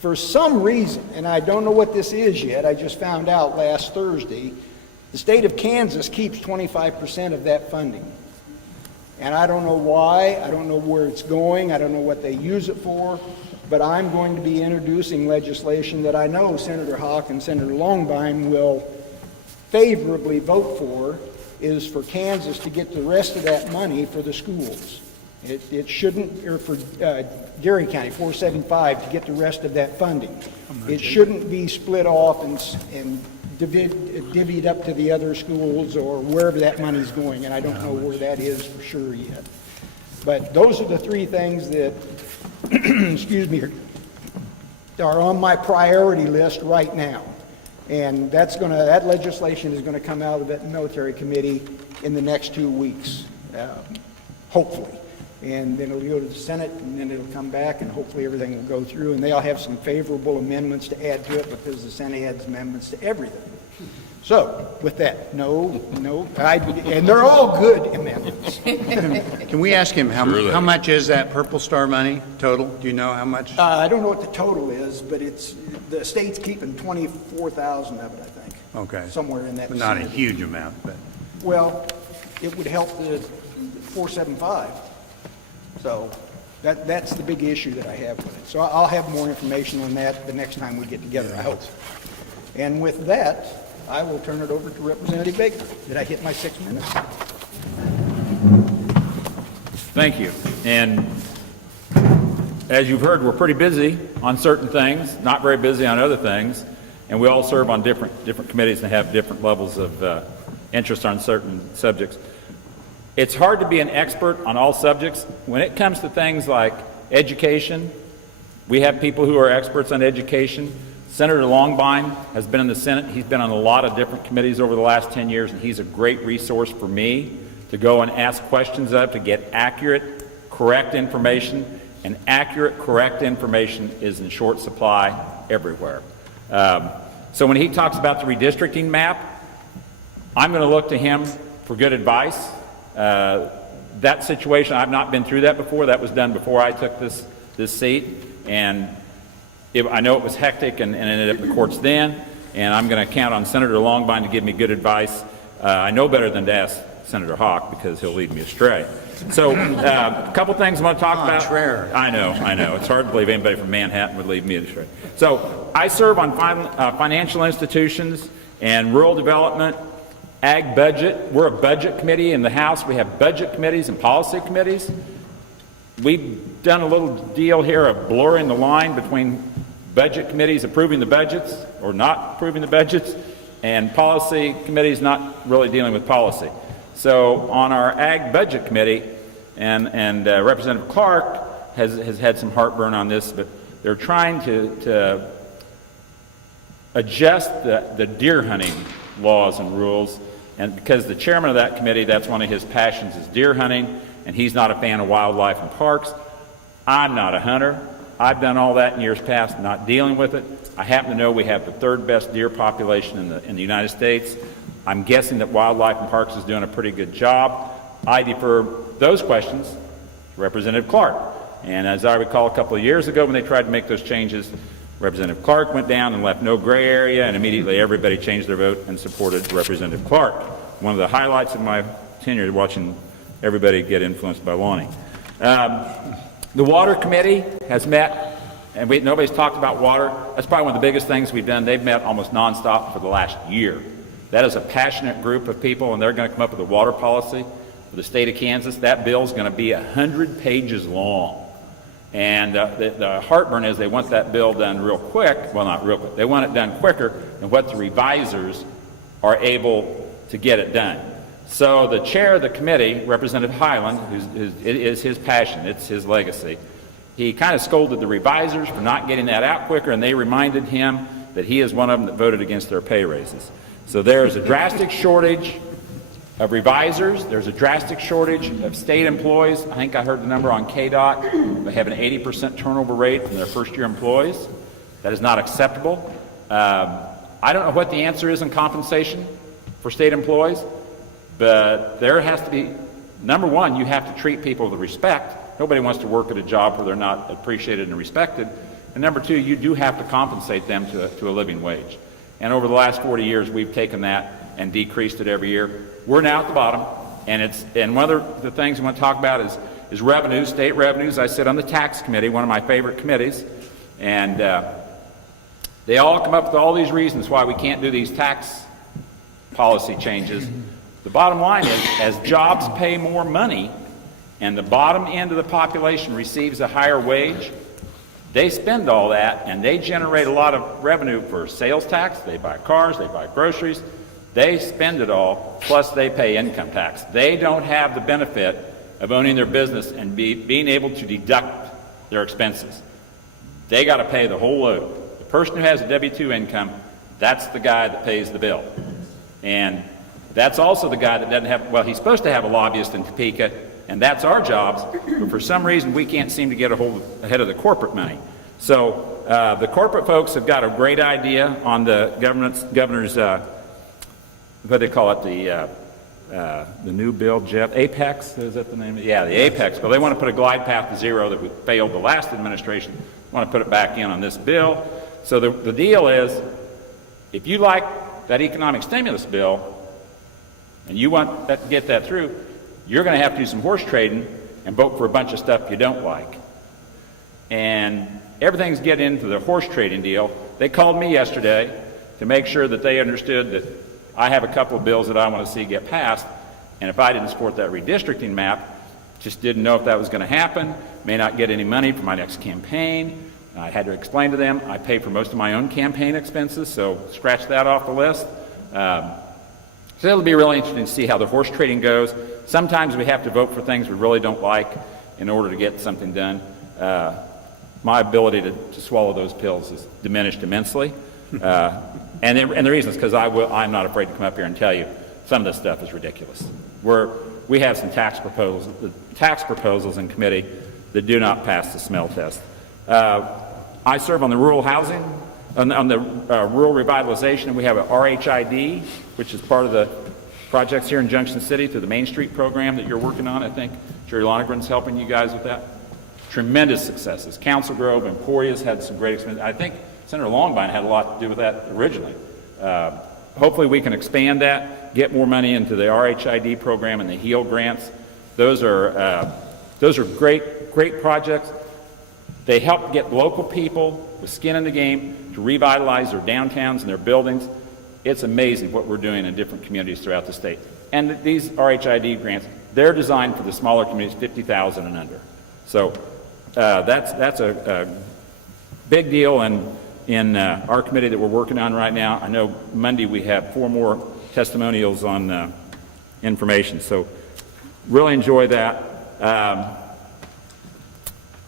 For some reason, and I don't know what this is yet, I just found out last Thursday, the state of Kansas keeps 25% of that funding. And I don't know why, I don't know where it's going, I don't know what they use it for, but I'm going to be introducing legislation that I know Senator Hawk and Senator Longbine will favorably vote for, is for Kansas to get the rest of that money for the schools. It shouldn't, or for Geary County, 475, to get the rest of that funding. It shouldn't be split off and divvied up to the other schools or wherever that money's going, and I don't know where that is for sure yet. But those are the three things that, excuse me, are on my priority list right now. And that legislation is going to come out of that military committee in the next 2 weeks, hopefully. And then it'll go to the Senate, and then it'll come back, and hopefully everything will go through. And they'll have some favorable amendments to add to it, because the Senate adds amendments to everything. So, with that, and they're all good amendments. Can we ask him how much is that Purple Star money total? Do you know how much? I don't know what the total is, but the state's keeping 24,000 of it, I think. Okay. Somewhere in that Not a vicinity. huge amount, but. Well, it would help the 475. So that's the big issue that I have with it. So I'll have more information on that the next time we get together, I hope. And with that, I will turn it over to Representative Baker. Did I hit my 6 minutes? Thank you. And as you've heard, we're pretty busy on certain things, not very busy on other things, and we all serve on different committees and have different levels of interest on certain subjects. It's hard to be an expert on all subjects. When it comes to things like education, we have people who are experts on education. Senator Longbine has been in the Senate. He's been on a lot of different committees over the last 10 years, and he's a great resource for me to go and ask questions of, to get accurate, correct information. And accurate, correct information is in short supply everywhere. So when he talks about the redistricting map, I'm going to look to him for good advice. That situation, I've not been through that before. That was done before I took this seat, and I know it was hectic and ended up in the courts then, and I'm going to count on Senator Longbine to give me good advice. I know better than to ask Senator Hawk, because he'll lead me astray. So a couple things I want to talk about. Contrary. I know. It's hard to believe anybody from Manhattan would lead me astray. So I serve on financial institutions and rural development, ag budget. We're a budget committee in the House. We have budget committees and policy committees. We've done a little deal here of blurring the line between budget committees approving the budgets or not approving the budgets, and policy committees not really dealing with policy. So on our ag budget committee, and Representative Clark has had some heartburn on this, but they're trying to adjust the deer hunting laws and rules. And because the chairman of that committee, that's one of his passions, is deer hunting, and he's not a fan of wildlife and parks. I'm not a hunter. I've done all that in years past, not dealing with it. I happen to know we have the third best deer population in the United States. I'm guessing that Wildlife and Parks is doing a pretty good job. I defer those questions to Representative Clark. And as I recall, a couple of years ago when they tried to make those changes, Representative Clark went down and left no gray area, and immediately everybody changed their vote and supported Representative Clark. One of the highlights of my tenure is watching everybody get influenced by Lonnie. The Water Committee has met, and nobody's talked about water. That's probably one of the biggest things we've done. They've met almost nonstop for the last year. That is a passionate group of people, and they're going to come up with a water policy for the state of Kansas. That bill is going to be 100 pages long. And the heartburn is they want that bill done real quick. Well, not real quick. They want it done quicker than what the revisers are able to get it done. So the chair of the committee, Representative Highland, it is his passion, it's his legacy. he kind of scolded the revisers for not getting that out quicker, and they reminded him that he is one of them that voted against their pay raises. So there's a drastic shortage of revisers. There's a drastic shortage of state employees. I think I heard the number on KDOT. They have an 80% turnover rate from their first-year employees. That is not acceptable. I don't know what the answer is in compensation for state employees, but there has to be, number one, you have to treat people with respect. Nobody wants to work at a job where they're not appreciated and respected. And number two, you do have to compensate them to a living wage. And over the last 40 years, we've taken that and decreased it every year. We're now at the bottom, and one of the things I want to talk about is revenues, state revenues. I sit on the tax committee, one of my favorite committees, and they all come up with all these reasons why we can't do these tax policy changes. The bottom line is, as jobs pay more money and the bottom end of the population receives a higher wage, they spend all that and they generate a lot of revenue for sales tax. They buy cars, they buy groceries, they spend it all, plus they pay income tax. They don't have the benefit of owning their business and being able to deduct their expenses. They got to pay the whole load. The person who has a W-2 income, that's the guy that pays the bill. And that's also the guy that doesn't have, well, he's supposed to have a lobbyist in Topeka, and that's our jobs, but for some reason we can't seem to get ahead of the corporate money. So the corporate folks have got a great idea on the governor's what do they call it, the new bill, Jeff, Apex, is that the name? Yeah, the Apex. Well, they want to put a glide path to zero that failed the last administration. Want to put it back in on this bill. So the deal is, if you like that economic stimulus bill and you want to get that through, you're going to have to do some horse trading and vote for a bunch of stuff you don't like. And everything's getting into the horse trading deal. They called me yesterday to make sure that they understood that I have a couple of bills that I want to see get passed, and if I didn't support that redistricting map, just didn't know if that was going to happen, may not get any money for my next campaign. I had to explain to them I pay for most of my own campaign expenses, so scratch that off the list. So it'll be really interesting to see how the horse trading goes. Sometimes we have to vote for things we really don't like in order to get something done. My ability to swallow those pills is diminished immensely. And the reason is because I'm not afraid to come up here and tell you some of this stuff is ridiculous. We have some tax proposals in committee that do not pass the smell test. I serve on the rural housing, on the rural revitalization, and we have a RHID, which is part of the projects here in Junction City through the Main Street program that you're working on. I think Jerry Lonegren's helping you guys with that. Tremendous successes. Council Grove, Emporia's had some great experience. I think Senator Longbine had a lot to do with that originally. Hopefully we can expand that, get more money into the RHID program and the HEAL grants. Those are great projects. They help get local people with skin in the game to revitalize their downtowns and their buildings. It's amazing what we're doing in different communities throughout the state. And these RHID grants, they're designed for the smaller communities, 50,000 and under. So that's a big deal in our committee that we're working on right now. I know Monday we have 4 more testimonials on information, so really enjoy that.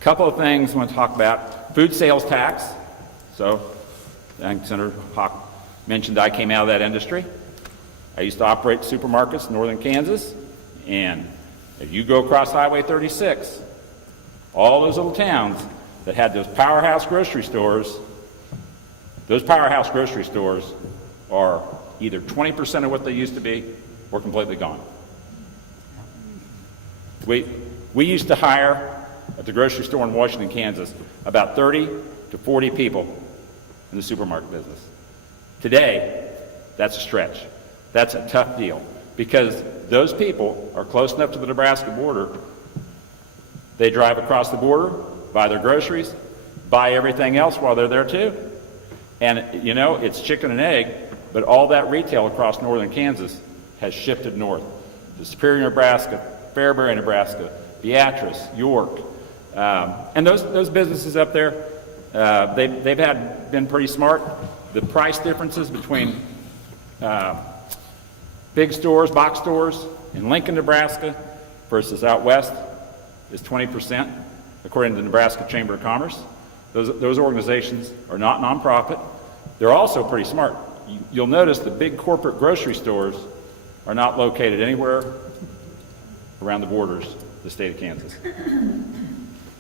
Couple of things I want to talk about. Food sales tax. So I think Senator Hawk mentioned I came out of that industry. I used to operate supermarkets in northern Kansas, and if you go across Highway 36, all those little towns that had those powerhouse grocery stores, those powerhouse grocery stores are either 20% of what they used to be or completely gone. We used to hire at the grocery store in Washington, Kansas, about 30 to 40 people in the supermarket business. Today, that's a stretch. That's a tough deal because those people are close enough to the Nebraska border. They drive across the border, buy their groceries, buy everything else while they're there too. And, you know, it's chicken and egg, but all that retail across northern Kansas has shifted north to Superior, Nebraska, Fairbury, Nebraska, Beatrice, York. And those businesses up there, they've been pretty smart. The price differences between big stores, box stores in Lincoln, Nebraska versus out west is 20%. according to the Nebraska Chamber of Commerce. Those organizations are not nonprofit. They're also pretty smart. You'll notice the big corporate grocery stores are not located anywhere around the borders of the state of Kansas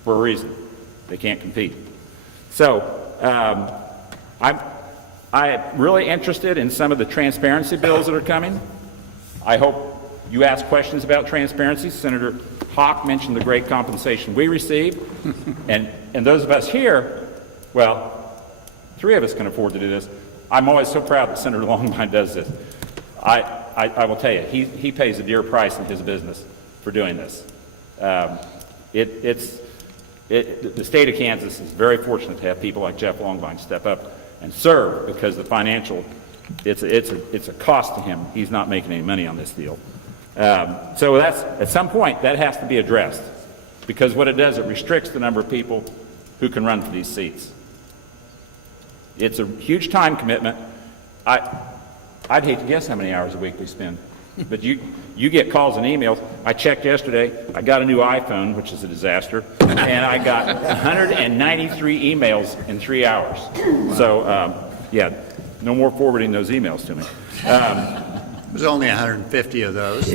for a reason. They can't compete. So I'm really interested in some of the transparency bills that are coming. I hope you ask questions about transparency. Senator Hawk mentioned the great compensation we receive. and those of us here, well, 3 of us can afford to do this. I'm always so proud that Senator Longmire does this. I will tell you, he pays a dear price in his business for doing this. The state of Kansas is very fortunate to have people like Jeff Longmire step up and serve, because the financial, it's a cost to him. He's not making any money on this deal. So that's, at some point, that has to be addressed, because what it does, it restricts the number of people who can run for these seats. It's a huge time commitment. I'd hate to guess how many hours a week we spend, but you get calls and emails. I checked yesterday. I got a new iPhone, which is a disaster, and I got 193 emails in 3 hours. So, yeah, no more forwarding those emails to me. There's only 150 of those.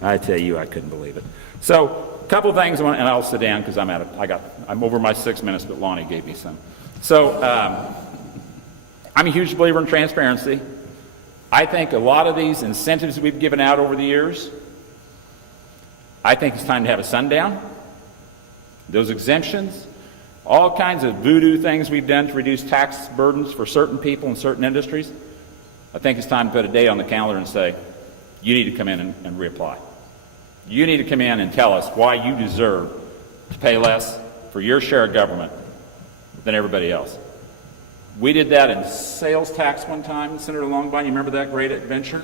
I tell you, I couldn't believe it. So, a couple of things, and I'll sit down because I'm over my 6 minutes, but Lonnie gave me some. So, I'm a huge believer in transparency. I think a lot of these incentives we've given out over the years, I think it's time to have a sundown. Those exemptions, all kinds of voodoo things we've done to reduce tax burdens for certain people in certain industries, I think it's time to put a date on the calendar and say, you need to come in and reapply. You need to come in and tell us why you deserve to pay less for your share of government than everybody else. We did that in sales tax one time, Senator Longmire. You remember that great adventure?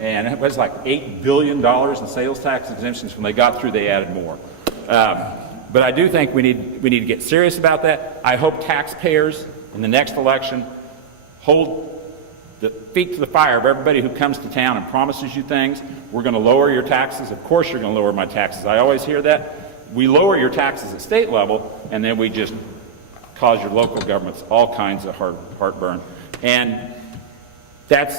And it was like $8 billion in sales tax exemptions. When they got through, they added more. But I do think we need to get serious about that. I hope taxpayers in the next election hold the feet to the fire of everybody who comes to town and promises you things. We're going to lower your taxes. Of course you're going to lower my taxes. I always hear that. We lower your taxes at state level, and then we just cause your local governments all kinds of heartburn. And that's,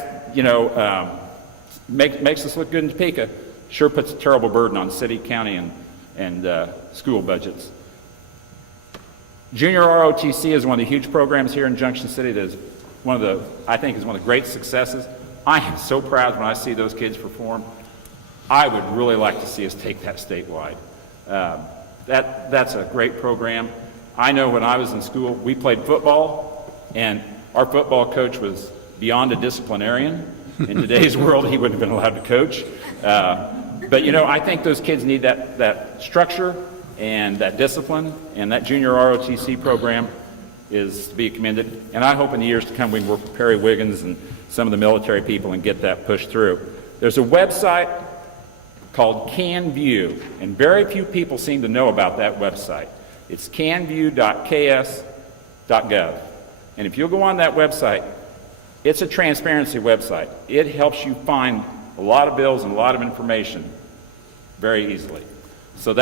makes us look good in Topeka. Sure puts a terrible burden on city, county, and school budgets. Junior ROTC is one of the huge programs here in Junction City that is I think is one of the great successes. I am so proud when I see those kids perform. I would really like to see us take that statewide. That's a great program. I know when I was in school, we played football, and our football coach was beyond a disciplinarian. In today's world, he wouldn't have been allowed to coach. But, I think those kids need that structure and that discipline, and that junior ROTC program is to be commended. And I hope in the years to come we can work with Perry Wiggins and some of the military people and get that pushed through. There's a website called CanView, and very few people seem to know about that website. It's canview.ks.gov. And if you'll go on that website, it's a transparency website. It helps you find a lot of bills and a lot of information very easily. So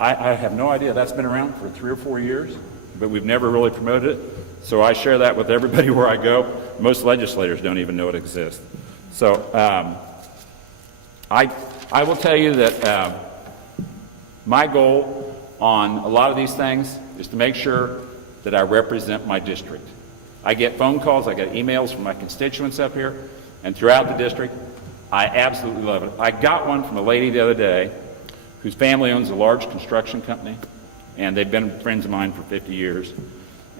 I have no idea. That's been around for 3 or 4 years, but we've never really promoted it. So I share that with everybody where I go. Most legislators don't even know it exists. So I will tell you that my goal on a lot of these things is to make sure that I represent my district. I get phone calls, I get emails from my constituents up here, and throughout the district. I absolutely love it. I got one from a lady the other day whose family owns a large construction company, and they've been friends of mine for 50 years.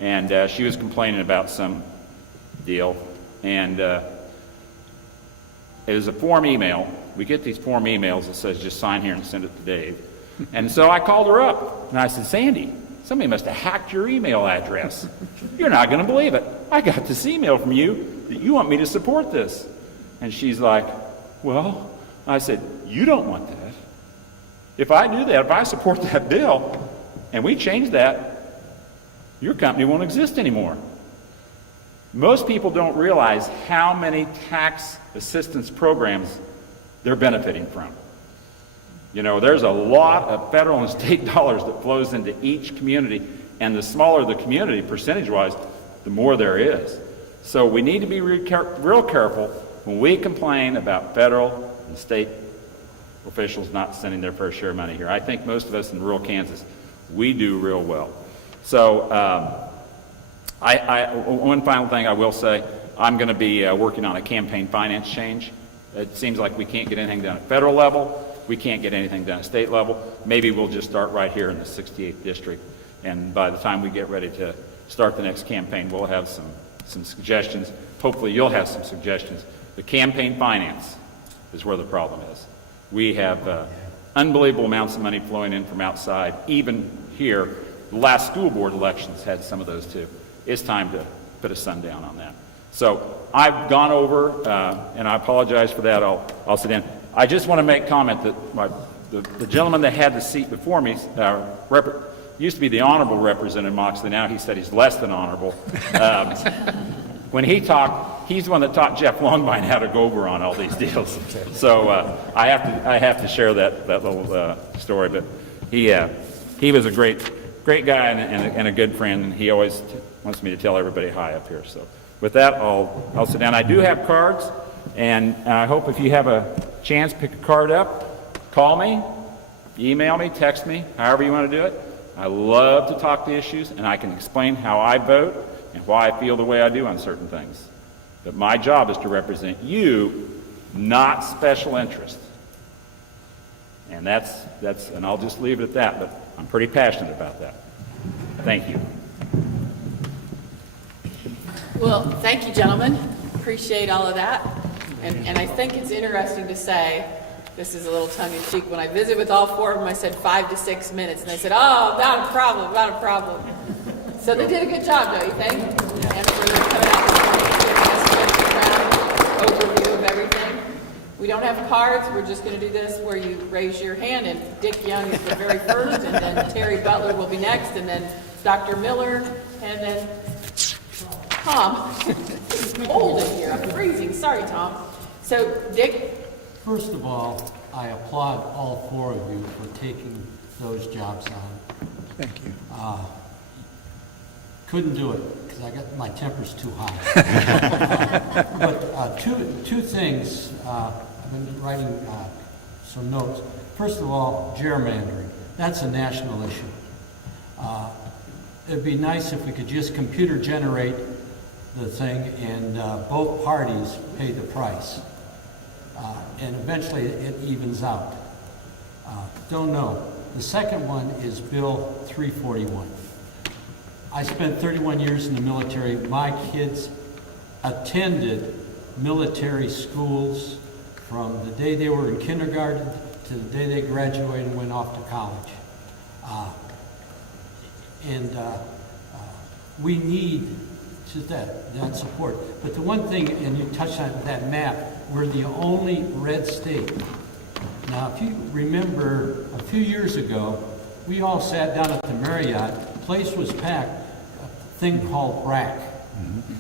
And she was complaining about some deal, and it was a form email. We get these form emails that says just sign here and send it to Dave. And so I called her up, and I said, Sandy, somebody must have hacked your email address. You're not going to believe it. I got this email from you that you want me to support this. And she's like, well, I said, you don't want that. If I do that, if I support that bill, and we change that, your company won't exist anymore. Most people don't realize how many tax assistance programs they're benefiting from. You know, there's a lot of federal and state dollars that flows into each community, and the smaller the community, percentage-wise, the more there is. So we need to be real careful when we complain about federal and state officials not sending their fair share of money here. I think most of us in rural Kansas, we do real well. So one final thing I will say, I'm going to be working on a campaign finance change. It seems like we can't get anything done at federal level. We can't get anything done at state level. Maybe we'll just start right here in the 68th district. And by the time we get ready to start the next campaign, we'll have some suggestions. Hopefully you'll have some suggestions. The campaign finance is where the problem is. We have unbelievable amounts of money flowing in from outside. Even here, the last school board elections had some of those too. It's time to put a sundown on that. So I've gone over, and I apologize for that. I'll sit down. I just want to make comment that the gentleman that had the seat before me used to be the Honorable Representative Moxley. Now he said he's less than honorable. When he talked, he's the one that taught Jeff Longvine how to go over on all these deals. So I have to share that little story. But he was a great guy and a good friend, and he always wants me to tell everybody hi up here. So with that, I'll sit down. I do have cards, and I hope if you have a chance, pick a card up, call me, email me, text me, however you want to do it. I love to talk to issues, and I can explain how I vote and why I feel the way I do on certain things. But my job is to represent you, not special interest. And and I'll just leave it at that, but I'm pretty passionate about that. Thank you. Well, thank you, gentlemen. Appreciate all of that. And I think it's interesting to say, this is a little tongue-in-cheek, when I visit with all four of them, I said 5 to 6 minutes, and they said, oh, not a problem, not a problem. So they did a good job, don't you think? And for coming out this morning, giving us a overview of everything. We don't have cards. We're just going to do this where you raise your hand, and Dick Young is the very first, and then Terry Butler will be next, and then Dr. Miller, and then Tom. It's cold in here. I'm freezing. Sorry, Tom. So, Dick. First of all, I applaud all four of you for taking those jobs on. Thank you. Couldn't do it because my temper's too high. But two things. I've been writing some notes. First of all, gerrymandering. That's a national issue. It'd be nice if we could just computer generate the thing and both parties pay the price. And eventually it evens out. Don't know. The second one is Bill 341. I spent 31 years in the military. My kids attended military schools from the day they were in kindergarten to the day they graduated and went off to college. We need just that support. But the one thing, and you touched on that map, we're the only red state. Now, if you remember, a few years ago, we all sat down at the Marriott. The place was packed. A thing called RAC. Mm-hmm.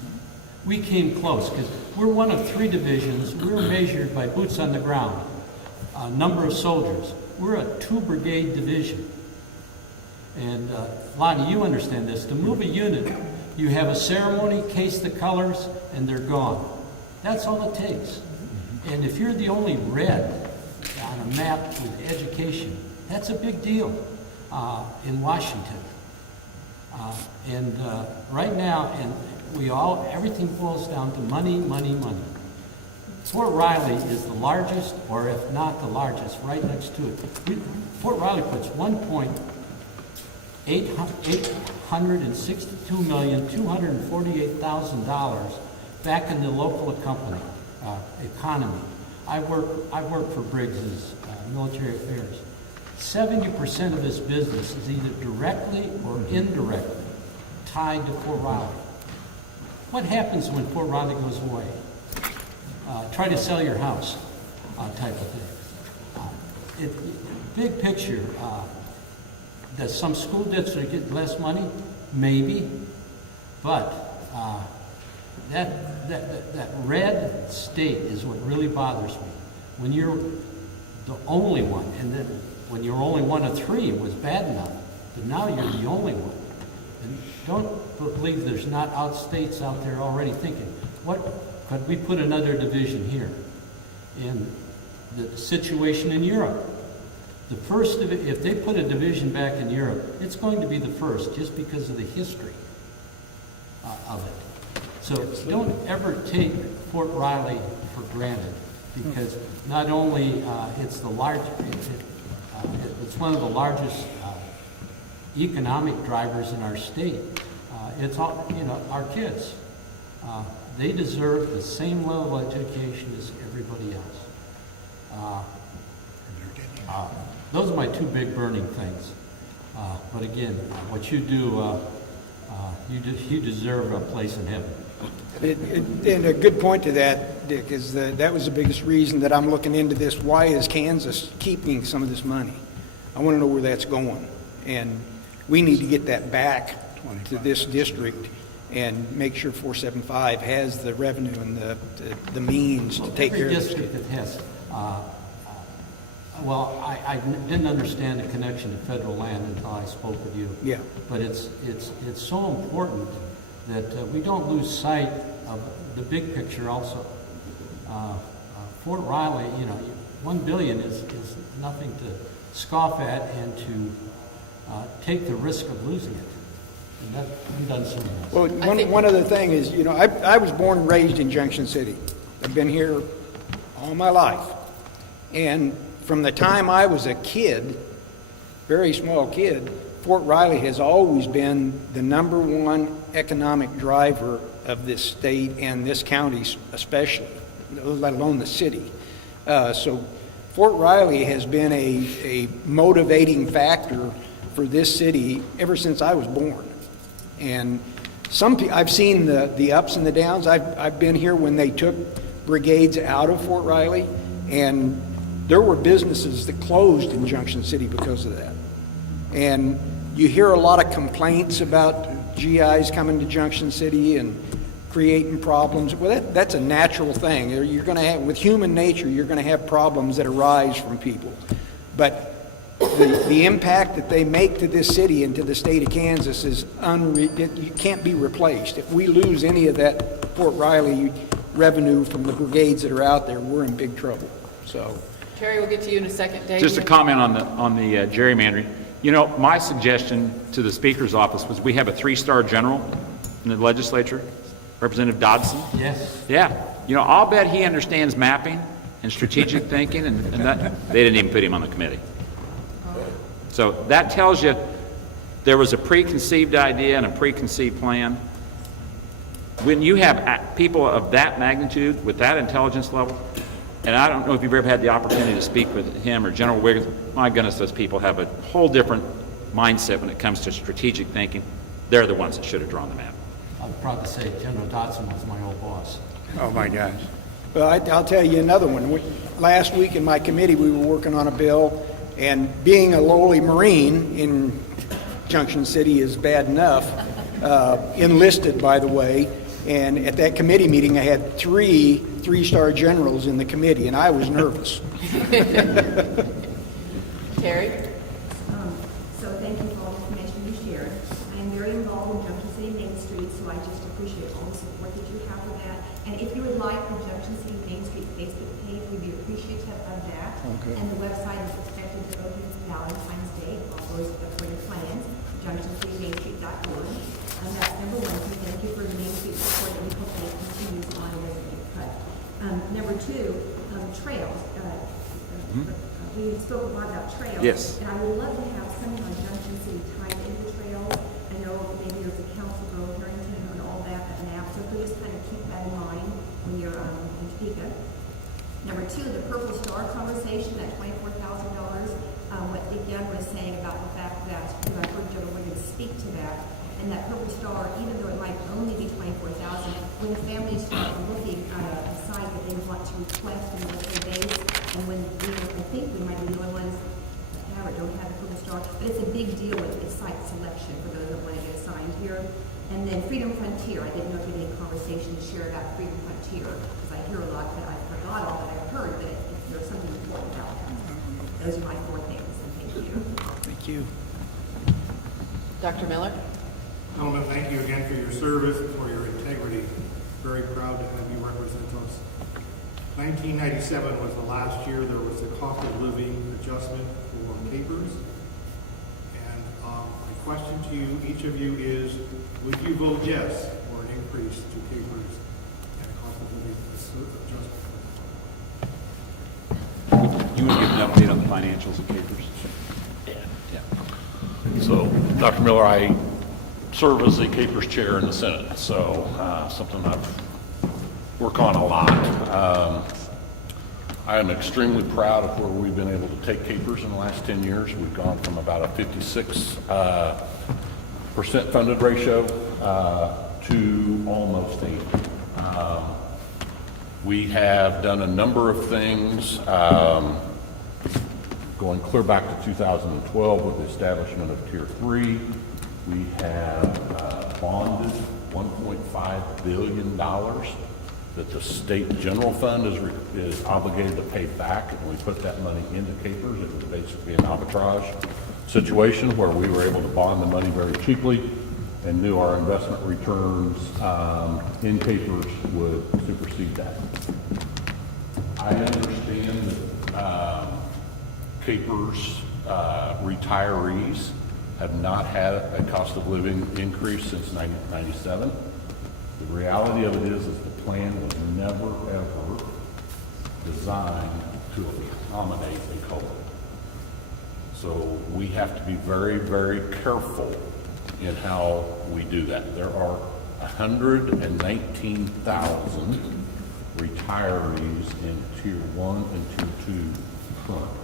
We came close because we're one of 3 divisions. We're measured by boots on the ground, number of soldiers. We're a 2-brigade division. And Lonnie, you understand this. To move a unit, you have a ceremony, case the colors, and they're gone. That's all it takes. And if you're the only red on a map with education, that's a big deal in Washington. Right now, everything boils down to money, money, money. Fort Riley is the largest, or if not the largest, right next to it. Fort Riley puts $1,862,248,000 back in the local economy. I work for Briggs's Military Affairs. 70% of this business is either directly or indirectly tied to Fort Riley. What happens when Fort Riley goes away? Try to sell your house, type of thing. Big picture, does some school district get less money? Maybe, but that red state is what really bothers me. When you're the only one. And then when you're only one of three, it was bad enough. But now you're the only one. And don't believe there's not states out there already thinking, what could we put another division here? In the situation in Europe, the first, if they put a division back in Europe, it's going to be the first just because of the history of it. So don't ever take Fort Riley for granted, because not only it's it's one of the largest economic drivers in our state. It's all, our kids. They deserve the same level of education as everybody else. Those are my two big burning things. But again, what you do, you deserve a place in heaven. And a good point to that, Dick, is that was the biggest reason that I'm looking into this. Why is Kansas keeping some of this money? I want to know where that's going. And we need to get that back to this district and make sure 475 has the revenue and the means to take care of it. Every district that has, I didn't understand the connection to federal land until I spoke with you. Yeah. But it's so important that we don't lose sight of the big picture also. Fort Riley, $1 billion is nothing to scoff at and to take the risk of losing it. And we've done some of that. Well, one other thing is, I was born and raised in Junction City. I've been here all my life. And from the time I was a kid, very small kid, Fort Riley has always been the #1 economic driver of this state and this county especially, let alone the city. So Fort Riley has been a motivating factor for this city ever since I was born. And I've seen the ups and the downs. I've been here when they took brigades out of Fort Riley, and there were businesses that closed in Junction City because of that. And you hear a lot of complaints about GIs coming to Junction City and creating problems. Well, that's a natural thing. You're going to have, with human nature, you're going to have problems that arise from people. But the impact that they make to this city and to the state of Kansas is you can't be replaced. If we lose any of that Fort Riley revenue from the brigades that are out there, we're in big trouble. So, Terry, we'll get to you in a second. Dave, Just a comment on the gerrymandering. My suggestion to the Speaker's office was we have a 3-star general in the legislature, Representative Dodson. Yes. Yeah. I'll bet he understands mapping and strategic thinking, and that, they didn't even put him on the committee. So that tells you there was a preconceived idea and a preconceived plan. When you have people of that magnitude with that intelligence level, and I don't know if you've ever had the opportunity to speak with him or General Wiggins, my goodness, those people have a whole different mindset when it comes to strategic thinking. They're the ones that should have drawn the map. I'm proud to say General Dodson was my old boss. Oh, my gosh. well, I'll tell you another one. Last week in my committee, we were working on a bill, and being a lowly Marine in Junction City is bad enough. Enlisted, by the way. And at that committee meeting, I had 3-star generals in the committee, and I was nervous. Terry? So thank you for all the information you shared. I am very involved in Junction City Main Street, so I just appreciate all the support that you have for that. And if you would like the Junction City Main Street Facebook page, we'd be appreciative of that. Okay. And the website is expected to open Valentine's Day, all those according to plans, junctioncitymainstreet.org. That's number one. So thank you for the Main Street support that we hope that continues on and doesn't get cut. Number two, trails. We spoke a lot about trails. Yes. And I would love to have something on Junction City tied into trails. I know maybe there's a council road, Harrington, and all that map. So if we just kind of keep that in mind when you're in Topeka. Number two, the Purple Star conversation, that $24,000. What Dick was saying about the fact that, I heard General Wiggins speak to that, and that Purple Star, even though it might only be $24,000, when families start looking at a site that they want to request in multiple days, and when I think we might be the only ones that have or don't have a Purple Star, but it's a big deal with site selection for those that want to get assigned here. And then Freedom Frontier, I didn't know if you had any conversation to share about Freedom Frontier, because I hear a lot that I forgot all that I've heard, but there's something important about that. Those are my 4 things, and thank you. Thank you. Dr. Miller? Gentlemen, thank you again for your service, for your integrity. Very proud to have you represent us. 1997 was the last year there was a cost of living adjustment for capers. And my question to you, each of you, is would you vote yes for an increase to capers and a cost of living adjustment? You would give an update on the financials of capers? So, Dr. Miller, I serve as the Capers Chair in the Senate, so something I've worked on a lot. I am extremely proud of where we've been able to take capers in the last 10 years. We've gone from about a 56% funded ratio to almost 80. We have done a number of things, going clear back to 2012 with the establishment of Tier 3. We have bonded $1.5 billion that the state general fund is obligated to pay back. And we put that money into capers. It was basically an arbitrage situation where we were able to bond the money very cheaply and knew our investment returns in capers would supersede that. I understand that capers retirees have not had a cost of living increase since 1997. The reality of it is the plan was never, ever designed to accommodate a COLA. So we have to be very, very careful in how we do that. There are 119,000 retirees in Tier 1 and Tier 2 currently.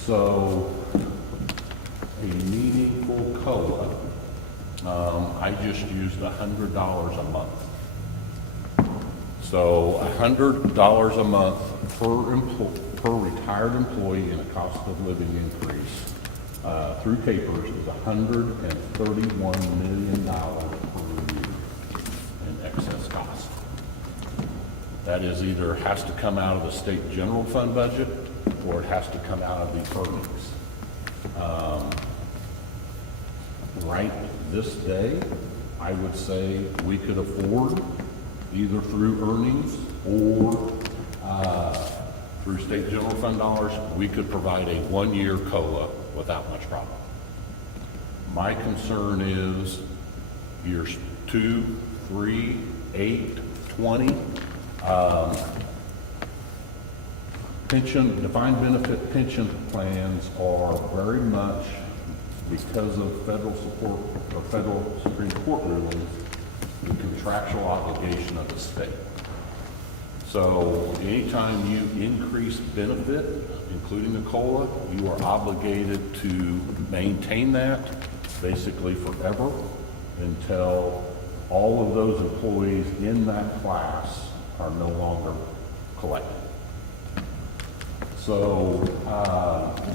So a meaningful COLA, I just used $100 a month. So $100 a month per retired employee in a cost of living increase through capers is $131 million per year in excess cost. That is either has to come out of the state general fund budget or it has to come out of the earnings. Right this day, I would say we could afford either through earnings or through state general fund dollars, we could provide a 1-year COLA without much problem. My concern is years 2, 3, 8, 20, defined benefit pension plans are very much, because of federal support or federal Supreme Court rulings, the contractual obligation of the state. So anytime you increase benefit, including the COLA, you are obligated to maintain that basically forever until all of those employees in that class are no longer collected. So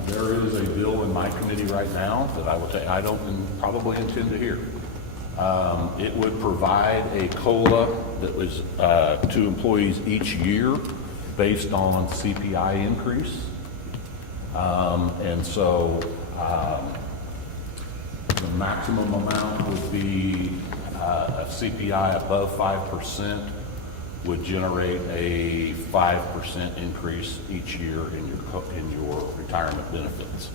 there is a bill in my committee right now that I will say I don't probably intend to hear. It would provide a COLA that was to employees each year based on CPI increase. And so the maximum amount would be a CPI above 5% would generate a 5% increase each year in your retirement benefits.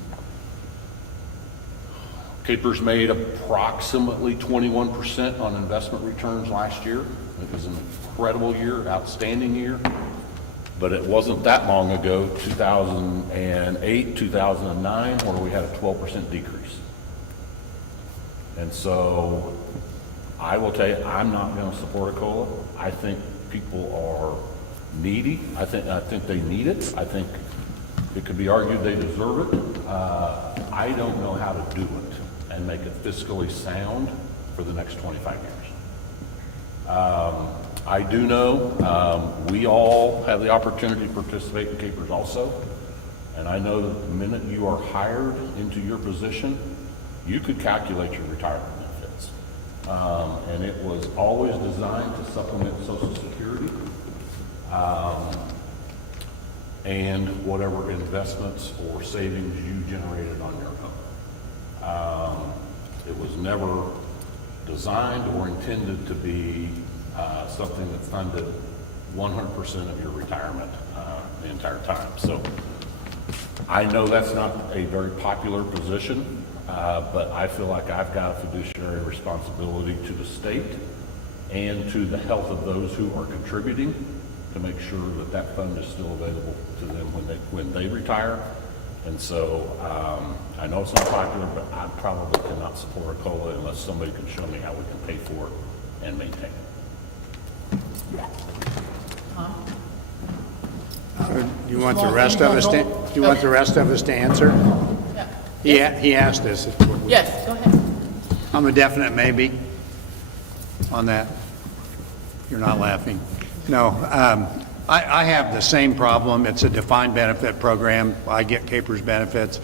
Capers made approximately 21% on investment returns last year. It was an incredible year, outstanding year, but it wasn't that long ago, 2008, 2009, where we had a 12% decrease. And so I will tell you, I'm not going to support a COLA. I think people are needy. I think they need it. I think it could be argued they deserve it. I don't know how to do it and make it fiscally sound for the next 25 years. I do know we all have the opportunity to participate in capers also. And I know that the minute you are hired into your position, you could calculate your retirement benefits. And it was always designed to supplement Social Security. and whatever investments or savings you generated on your home. It was never designed or intended to be something that funded 100% of your retirement the entire time. So I know that's not a very popular position, but I feel like I've got a fiduciary responsibility to the state and to the health of those who are contributing to make sure that that fund is still available to them when they retire. And so I know it's not popular, but I probably cannot support a COLA unless somebody can show me how we can pay for it and maintain it. You want the rest of us to, do you want the rest of us to answer? Yeah. He asked us. Yes, go ahead. I'm a definite maybe on that. You're not laughing. No, I have the same problem. It's a defined benefit program. I get Capers benefits.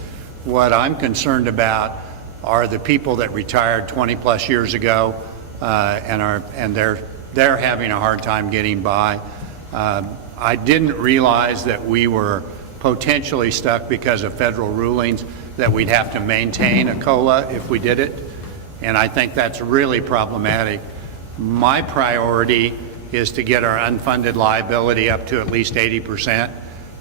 What I'm concerned about are the people that retired 20 plus years ago and they're having a hard time getting by. I didn't realize that we were potentially stuck because of federal rulings that we'd have to maintain a COLA if we did it, and I think that's really problematic. My priority is to get our unfunded liability up to at least 80%,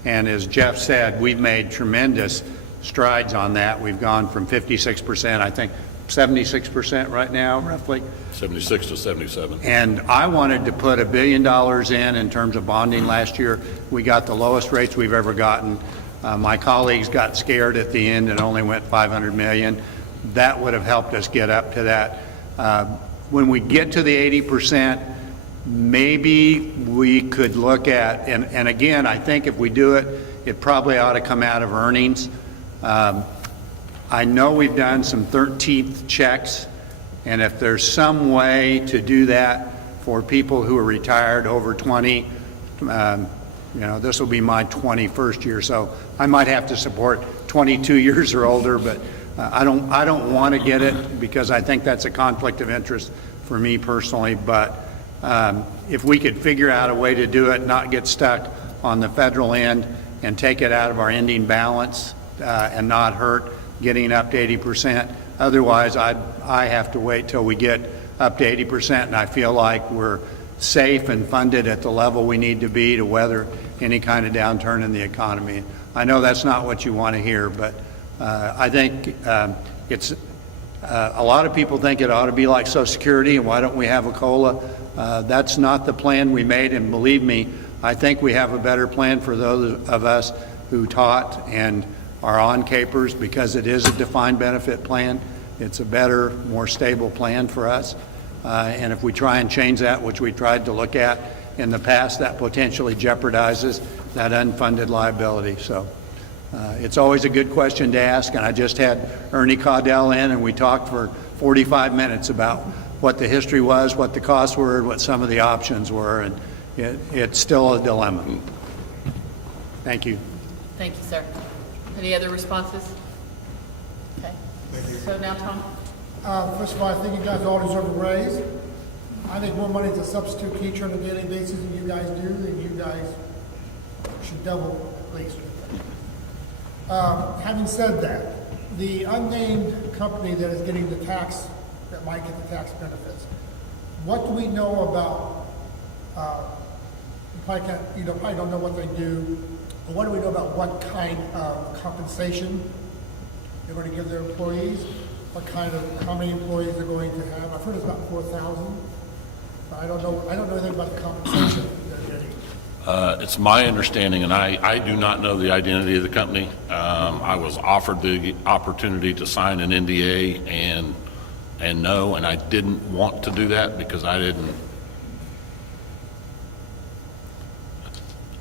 and as Jeff said, we've made tremendous strides on that. We've gone from 56%, I think 76% right now, roughly. 76 to 77. And I wanted to put $1 billion in terms of bonding last year. We got the lowest rates we've ever gotten. My colleagues got scared at the end and only went $500 million. That would have helped us get up to that. When we get to the 80%, maybe we could look at, and again, I think if we do it, it probably ought to come out of earnings. I know we've done some 13th checks, and if there's some way to do that for people who are retired over 20, this will be my 21st year, so I might have to support 22 years or older, but I don't want to get it because I think that's a conflict of interest for me personally. But if we could figure out a way to do it, not get stuck on the federal end and take it out of our ending balance and not hurt getting up to 80%. Otherwise, I have to wait till we get up to 80%, and I feel like we're safe and funded at the level we need to be to weather any kind of downturn in the economy. I know that's not what you want to hear, but I think it's a lot of people think it ought to be like Social Security, and why don't we have a COLA? That's not the plan we made, and believe me, I think we have a better plan for those of us who taught and are on Capers because it is a defined benefit plan. It's a better, more stable plan for us. And if we try and change that, which we tried to look at in the past, that potentially jeopardizes that unfunded liability. So it's always a good question to ask, and I just had Ernie Caudell in, and we talked for 45 minutes about what the history was, what the costs were, what some of the options were, and it's still a dilemma. Thank you. Thank you, sir. Any other responses? Okay. So now, Tom? First of all, I think you guys all deserve a raise. I think more money as a substitute teacher on a daily basis than you guys do, then you guys should double at least. Having said that, the unnamed company that is getting the tax, that might get the tax benefits, what do we know about, you probably don't know what they do, but what do we know about what kind of compensation they're going to give their employees? How many employees they're going to have? I've heard it's about 4,000, but I don't know anything about the compensation they're getting. It's my understanding, and I do not know the identity of the company. I was offered the opportunity to sign an NDA and no, and I didn't want to do that because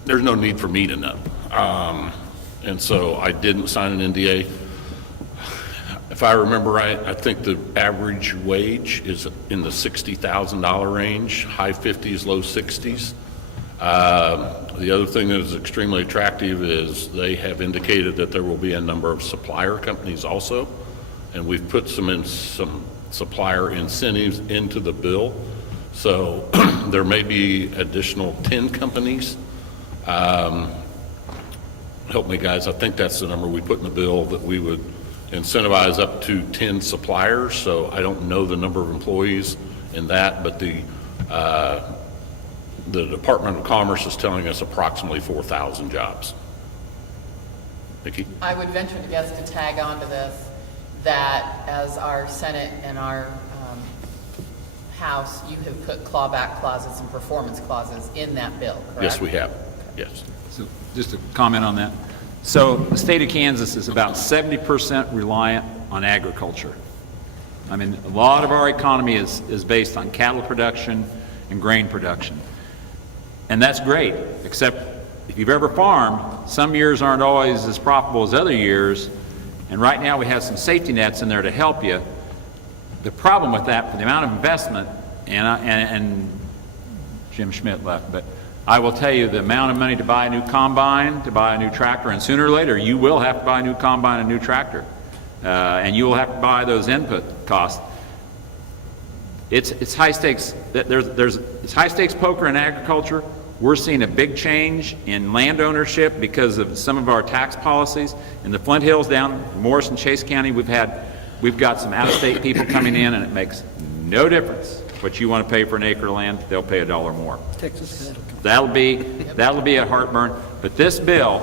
there's no need for me to know. And so I didn't sign an NDA. If I remember right, I think the average wage is in the $60,000 range, high 50s, low 60s. The other thing that is extremely attractive is they have indicated that there will be a number of supplier companies also, and we've put some supplier incentives into the bill. So there may be additional 10 companies. help me guys, I think that's the number we put in the bill, that we would incentivize up to 10 suppliers. So I don't know the number of employees in that, but the Department of Commerce is telling us approximately 4,000 jobs. Nikki? I would venture to guess, to tag on to this, that as our Senate and our House, you have put clawback clauses and performance clauses in that bill, correct? Yes, we have. Yes. So just to comment on that. So the state of Kansas is about 70% reliant on agriculture. I mean, a lot of our economy is based on cattle production and grain production. And that's great, except if you've ever farmed, some years aren't always as profitable as other years. And right now we have some safety nets in there to help you. The problem with that, for the amount of investment, and Jim Schmidt left, but I will tell you the amount of money to buy a new combine, to buy a new tractor, and sooner or later you will have to buy a new combine and a new tractor. And you will have to buy those input costs. It's high stakes. It's high stakes poker in agriculture. We're seeing a big change in land ownership because of some of our tax policies. In the Flint Hills down Morris and Chase County, we've got some out-of-state people coming in, and it makes no difference what you want to pay for an acre of land. They'll pay $1 more. Texas. That'll be a heartburn. But this bill,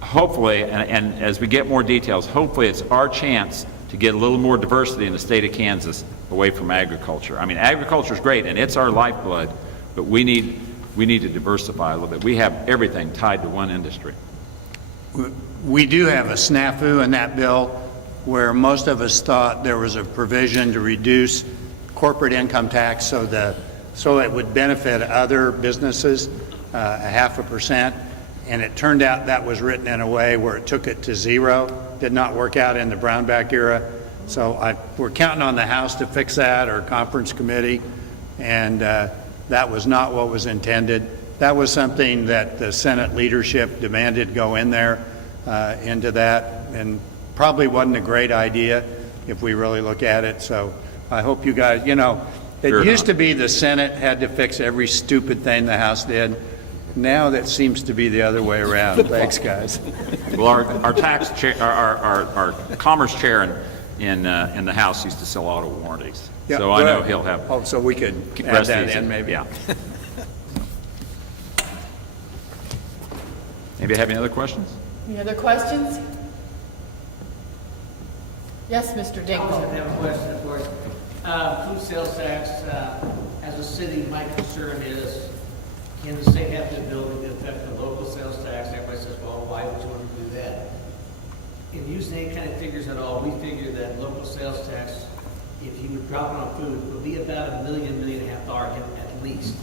hopefully, and as we get more details, hopefully it's our chance to get a little more diversity in the state of Kansas away from agriculture. I mean, agriculture is great and it's our lifeblood, but we need to diversify a little bit. We have everything tied to one industry. We do have a snafu in that bill where most of us thought there was a provision to reduce corporate income tax so it would benefit other businesses, 0.5%. And it turned out that was written in a way where it took it to zero. Did not work out in the Brownback era. So we're counting on the House to fix that, or conference committee, and that was not what was intended. That was something that the Senate leadership demanded go in there into that, and probably wasn't a great idea if we really look at it. So I hope you guys, it used to be the Senate had to fix every stupid thing the House did. Now that seems to be the other way around. Thanks, guys. Well, our tax chair, our commerce chair in the House used to sell auto warranties, Yeah, so I know he'll have. Oh, so we could add rest that easy. in, maybe. Yeah. Maybe have any other questions? Any other questions? Yes, Mr. I also Dinkle. have a question for you. Food sales tax, as a city, my concern is, can the state have the ability to affect the local sales tax? Everybody says, well, why would you want to do that? In using any kind of figures at all, we figure that local sales tax, if you would drop it on food, would be about $1 million, $1.5 million at least.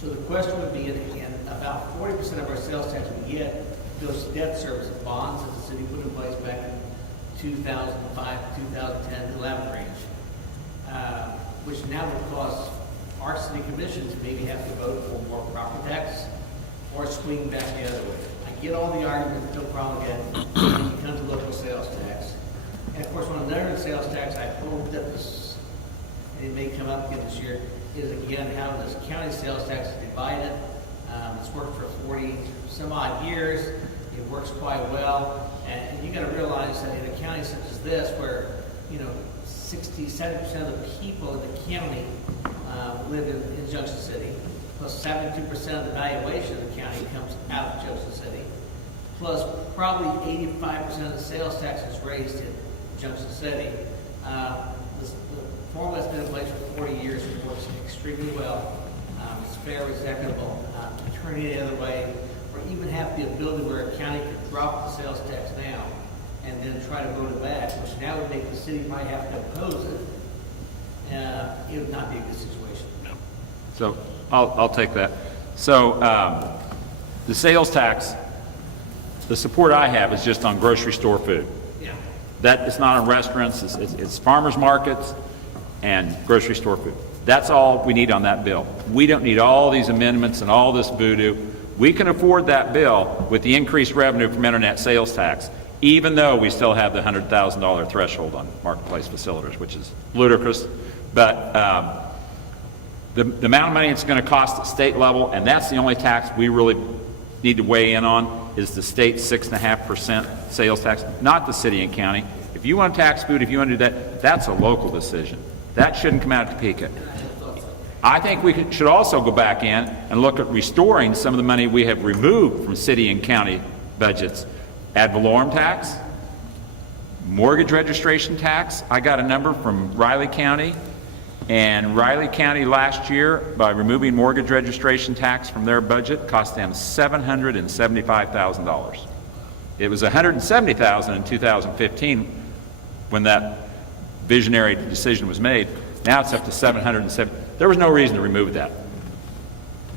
So the question would be, and about 40% of our sales tax we get goes to debt service bonds that the city put in place back in 2005, 2010, 11 range, which now would cause our city commissions maybe have to vote for more property tax or swing back the other way. I get all the arguments, no problem again, when it comes to local sales tax. And of course, on the neighborhood sales tax, I hope that this, and it may come up again this year, is again how this county sales tax is divided. It's worked for 40 some odd years. It works quite well. And you got to realize that in a county such as this, where 60, 70% of the people in the county live in Junction City, plus 72% of the valuation of the county comes out of Junction City, plus probably 85% of the sales tax is raised in Junction City. The formula has been in place for 40 years. It works extremely well. It's fair, it's equitable. Turning it the other way, or even have the ability where a county could drop the sales tax now and then try to vote it back, which now would make the city might have to oppose it. It would not be a good situation. So I'll take that. So the sales tax, the support I have is just on grocery store food. Yeah. That is not on restaurants. It's farmers markets and grocery store food. That's all we need on that bill. We don't need all these amendments and all this voodoo. We can afford that bill with the increased revenue from internet sales tax, even though we still have the $100,000 threshold on marketplace facilitators, which is ludicrous. But the amount of money it's going to cost at state level, and that's the only tax we really need to weigh in on is the state's 6.5% sales tax, not the city and county. If you want to tax food, if you want to do that, that's a local decision. That shouldn't come out of Topeka. I think we should also go back in and look at restoring some of the money we have removed from city and county budgets. Ad valorem tax, mortgage registration tax. I got a number from Riley County, and Riley County last year, by removing mortgage registration tax from their budget, cost them $775,000. It was $170,000 in 2015 when that visionary decision was made. Now it's up to $770,000. There was no reason to remove that.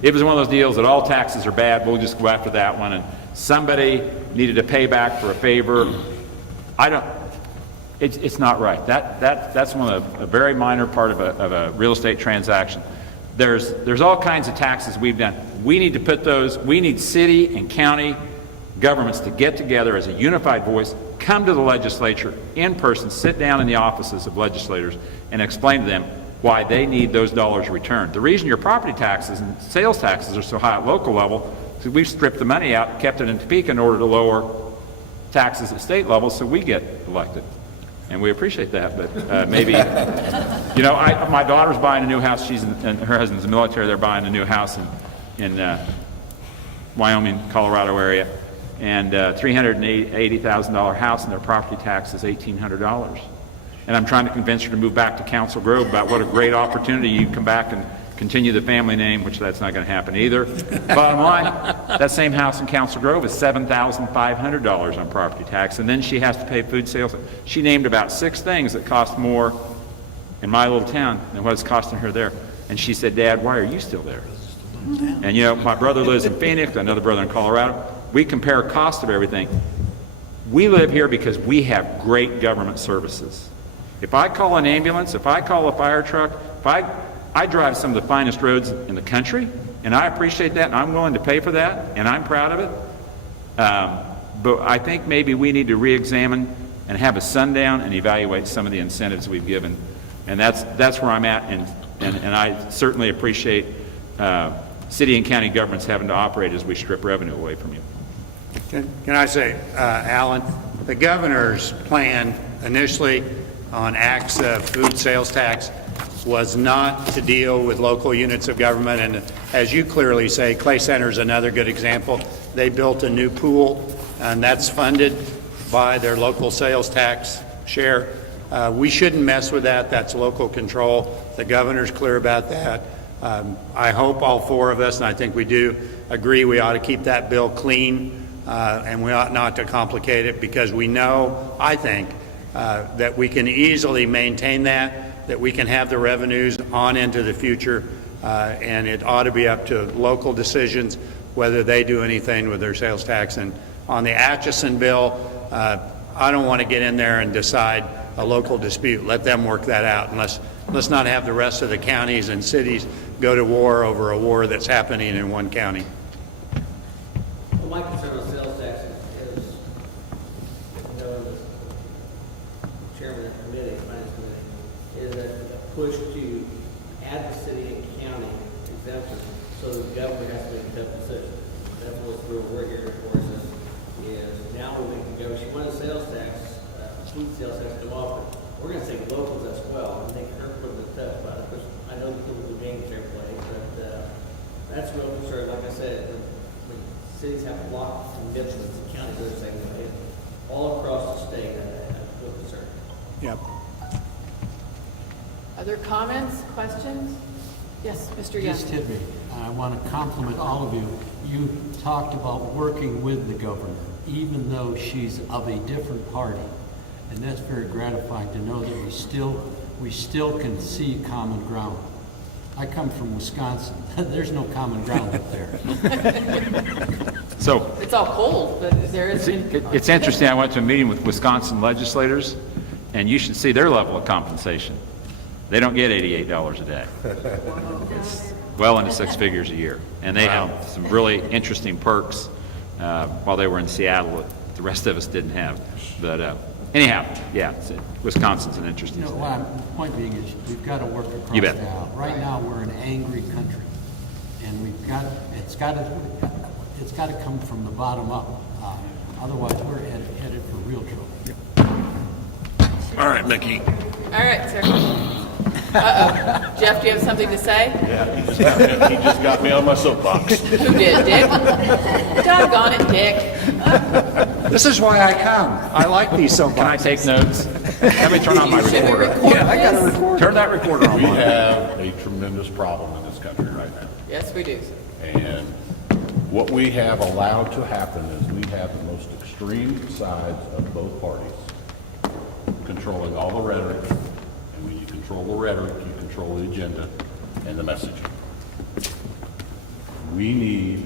It was one of those deals that all taxes are bad, we'll just go after that one, and somebody needed to pay back for a favor. It's not right. That's one of a very minor part of a real estate transaction. There's all kinds of taxes we've done. We need to put those, we need city and county governments to get together as a unified voice, come to the legislature in person, sit down in the offices of legislators and explain to them why they need those dollars returned. The reason your property taxes and sales taxes are so high at local level is we've stripped the money out, kept it in Topeka in order to lower taxes at state level so we get elected. And we appreciate that, but maybe, you know, my daughter's buying a new house. And her husband's in the military. They're buying a new house in Wyoming, Colorado area, and $380,000 house, and their property tax is $1,800. And I'm trying to convince her to move back to Council Grove about what a great opportunity you come back and continue the family name, which that's not going to happen either. Bottom line, that same house in Council Grove is $7,500 on property tax, and then she has to pay food sales. She named about 6 things that cost more in my little town than what it's costing her there. And she said, "Dad, why are you still there?" And you know, my brother lives in Phoenix, another brother in Colorado. We compare cost of everything. We live here because we have great government services. If I call an ambulance, if I call a fire truck, I drive some of the finest roads in the country, and I appreciate that, and I'm willing to pay for that, and I'm proud of it. But I think maybe we need to re-examine and have a sundown and evaluate some of the incentives we've given. And that's where I'm at, and I certainly appreciate city and county governments having to operate as we strip revenue away from you. Can I say, Alan, the governor's plan initially on AXA food sales tax was not to deal with local units of government, and as you clearly say, Clay Center is another good example. They built a new pool, and that's funded by their local sales tax share. We shouldn't mess with that. That's local control. The governor's clear about that. I hope all 4 of us, and I think we do, agree we ought to keep that bill clean, and we ought not to complicate it, because we know, I think, that we can easily maintain that we can have the revenues on into the future, and it ought to be up to local decisions whether they do anything with their sales tax. And on the Atchison bill, I don't want to get in there and decide a local dispute. Let them work that out, and let's not have the rest of the counties and cities go to war over a war that's happening in one county. Well, my concern with sales tax is you know, the chairman of the committee, finance committee, is a push to add the city and county exemption so the government has to make a tough decision. That's what we're here for, is now we make the government, she wanted a sales tax, food sales tax to offer. We're going to say locals as well, and make her put the tough about it, because I know the people who gain fair play, but that's real concern. Like I said, when cities have blocked commitments, the counties are the same way. All across the state, that's real concern. Yep. Other comments, questions? Yes, Mr. Young. Just hit me. I want to compliment all of you. You talked about working with the governor, even though she's of a different party. And that's very gratifying to know that we still can see common ground. I come from Wisconsin. There's no common ground up there. So It's all cold, but there is. it's interesting. I went to a meeting with Wisconsin legislators, and you should see their level of compensation. They don't get $88 a day. It's well into 6 figures a year. And they have some really interesting perks while they were in Seattle that the rest of us didn't have. But anyhow, yeah, Wisconsin's an interesting state. The point being is we've got to work across You bet. the aisle. Right now, we're an angry country. And it's got to, it's got to come from the bottom up. Otherwise, we're headed for real trouble. All right, Mickey. All right, sir. Uh-oh. Jeff, do you have something to say? Yeah, he just got me on my soapbox. Who did, Dick? Doggone it, Dick. This is why I come. I like these soapboxes. Can I take notes? Let me turn on my Should we recorder. record this? Turn that recorder on. We have a tremendous problem in this country right now. Yes, we do. And what we have allowed to happen is we have the most extreme sides of both parties controlling all the rhetoric. And when you control the rhetoric, you control the agenda and the messaging. We need,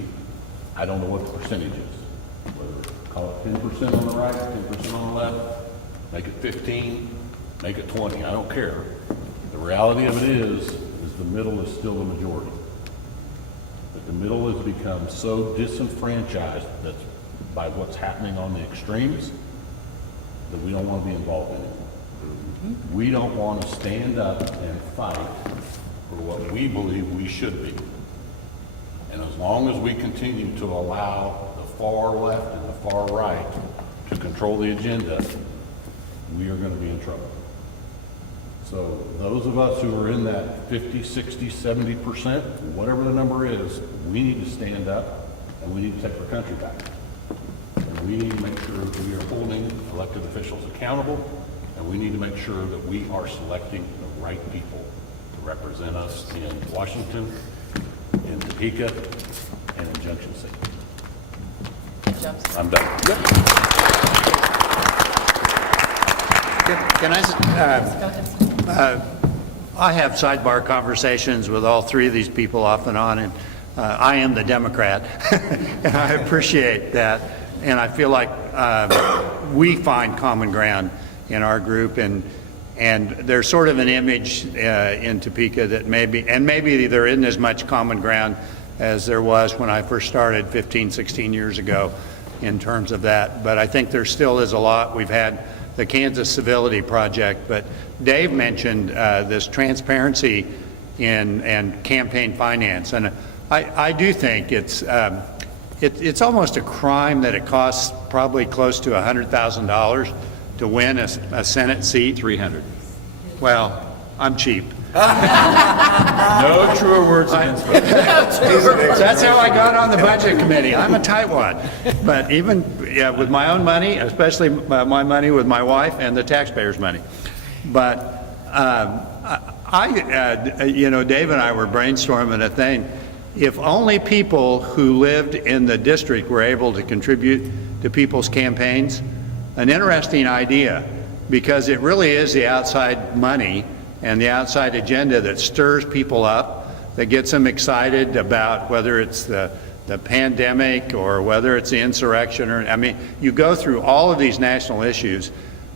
I don't know what the percentage is, whether call it 10% on the right, 10% on the left, make it 15, make it 20, I don't care. The reality of it is the middle is still the majority. But the middle has become so disenfranchised that's by what's happening on the extremes that we don't want to be involved anymore. We don't want to stand up and fight for what we believe we should be. And as long as we continue to allow the far left and the far right to control the agenda, we are going to be in trouble. So those of us who are in that 50, 60, 70%, whatever the number is, we need to stand up and we need to take our country back. And we need to make sure that we are holding elected officials accountable, and we need to make sure that we are selecting the right people to represent us in Washington, in Topeka, and in Junction City. I'm done. Can I have sidebar conversations with all three of these people off and on, and I am the Democrat, and I appreciate that, and I feel like we find common ground in our group, and there's sort of an image in Topeka that maybe there isn't as much common ground as there was when I first started 15, 16 years ago in terms of that, but I think there still is a lot. We've had the Kansas Civility Project, but Dave mentioned this transparency and campaign finance, and I do think it's almost a crime that it costs probably close to $100,000 to win a Senate seat. 300. Well, I'm cheap. No truer words against me. That's how I got on the budget committee. I'm a tightwad. But even with my own money, especially my money with my wife and the taxpayers' money. But Dave and I were brainstorming a thing. If only people who lived in the district were able to contribute to people's campaigns, an interesting idea, because it really is the outside money and the outside agenda that stirs people up, that gets them excited about whether it's the pandemic or whether it's the insurrection, or you go through all of these national issues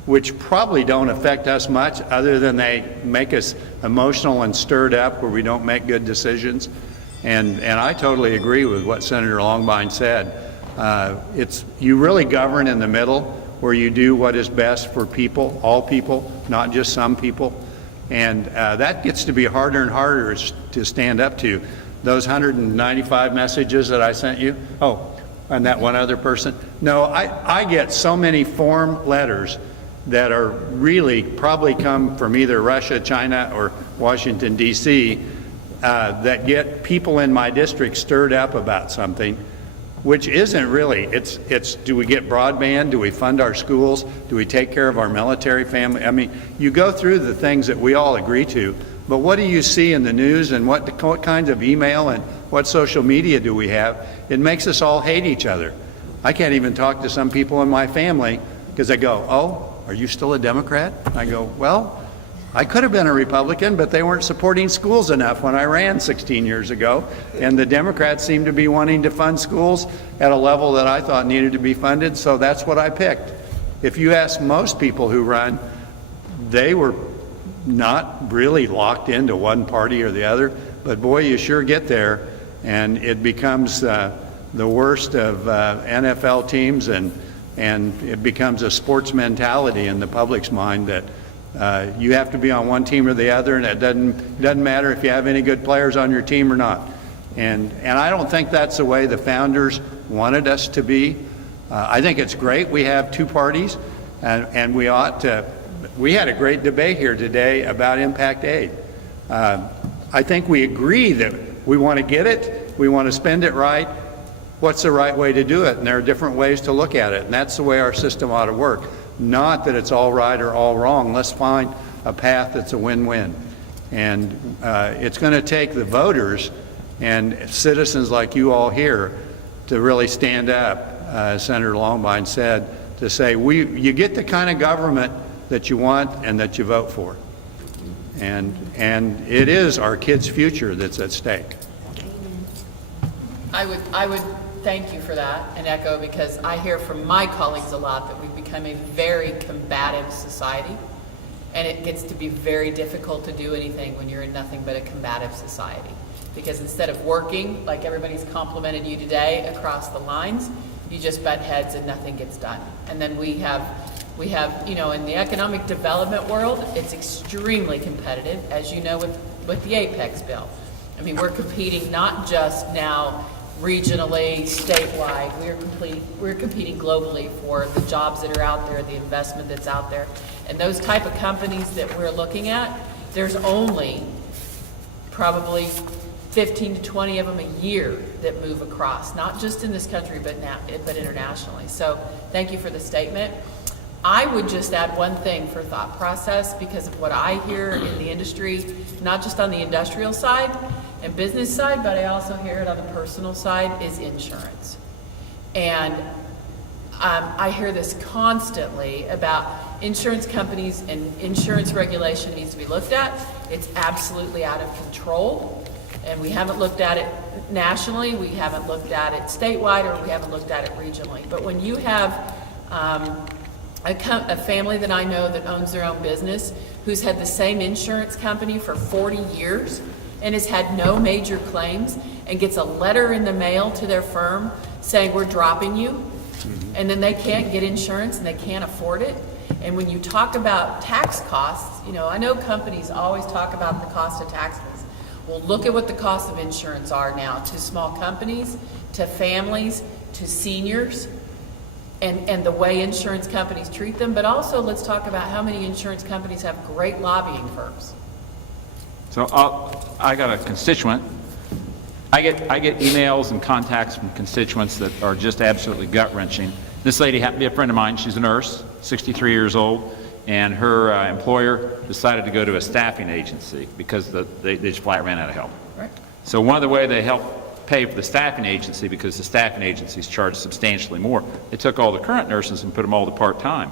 which probably don't affect us much other than they make us emotional and stirred up where we don't make good decisions. And I totally agree with what Senator Longbine said. You really govern in the middle, where you do what is best for people, all people, not just some people. And that gets to be harder and harder to stand up to. Those 195 messages that I sent you, and that one other person. No, I get so many form letters that are really probably come from either Russia, China, or Washington, D.C., that get people in my district stirred up about something, which isn't really, it's do we get broadband, do we fund our schools, do we take care of our military family? You go through the things that we all agree to, but what do you see in the news, and what kinds of email and what social media do we have? It makes us all hate each other. I can't even talk to some people in my family because they go, "Oh, are you still a Democrat?" I go, "Well, I could have been a Republican, but they weren't supporting schools enough when I ran 16 years ago, and the Democrats seem to be wanting to fund schools at a level that I thought needed to be funded, so that's what I picked." If you ask most people who run, they were not really locked into one party or the other, but boy, you sure get there, and it becomes the worst of NFL teams, and it becomes a sports mentality in the public's mind that you have to be on one team or the other, and it doesn't matter if you have any good players on your team or not. And I don't think that's the way the founders wanted us to be. I think it's great we have two parties, and we ought to. We had a great debate here today about impact aid. I think we agree that we want to get it, we want to spend it right. What's the right way to do it? And there are different ways to look at it, and that's the way our system ought to work. Not that it's all right or all wrong. Let's find a path that's a win-win. And it's going to take the voters and citizens like you all here to really stand up, as Senator Longbine said, to say, you get the kind of government that you want and that you vote for. And it is our kids' future that's at stake. I would thank you for that and echo, because I hear from my colleagues a lot that we've become a very combative society, and it gets to be very difficult to do anything when you're in nothing but a combative society. Because instead of working, like everybody's complimented you today across the lines, you just butt heads and nothing gets done. And then we have, you know, in the economic development world, it's extremely competitive, as you know, with the Apex bill. I mean, we're competing not just now regionally, statewide, we're competing globally for the jobs that are out there, the investment that's out there. And those type of companies that we're looking at, there's only probably 15 to 20 of them a year that move across, not just in this country, but internationally. So thank you for the statement. I would just add one thing for thought process, because of what I hear in the industry, not just on the industrial side and business side, but I also hear it on the personal side, is insurance. And I hear this constantly about insurance companies, and insurance regulation needs to be looked at. It's absolutely out of control. And we haven't looked at it nationally, we haven't looked at it statewide, or we haven't looked at it regionally. But when you have a family that I know that owns their own business, who's had the same insurance company for 40 years and has had no major claims, and gets a letter in the mail to their firm saying, we're dropping you, and then they can't get insurance and they can't afford it. And when you talk about tax costs, you know, I know companies always talk about the cost of taxes. Well, look at what the cost of insurance are now to small companies, to families, to seniors, and the way insurance companies treat them. But also, let's talk about how many insurance companies have great lobbying firms. So I got a constituent. I get emails and contacts from constituents that are just absolutely gut-wrenching. This lady happened to be a friend of mine. She's a nurse, 63 years old, and her employer decided to go to a staffing agency because they just flat ran out of help. Right. So one of the ways they help pay for the staffing agency, because the staffing agencies charge substantially more, they took all the current nurses and put them all to part-time.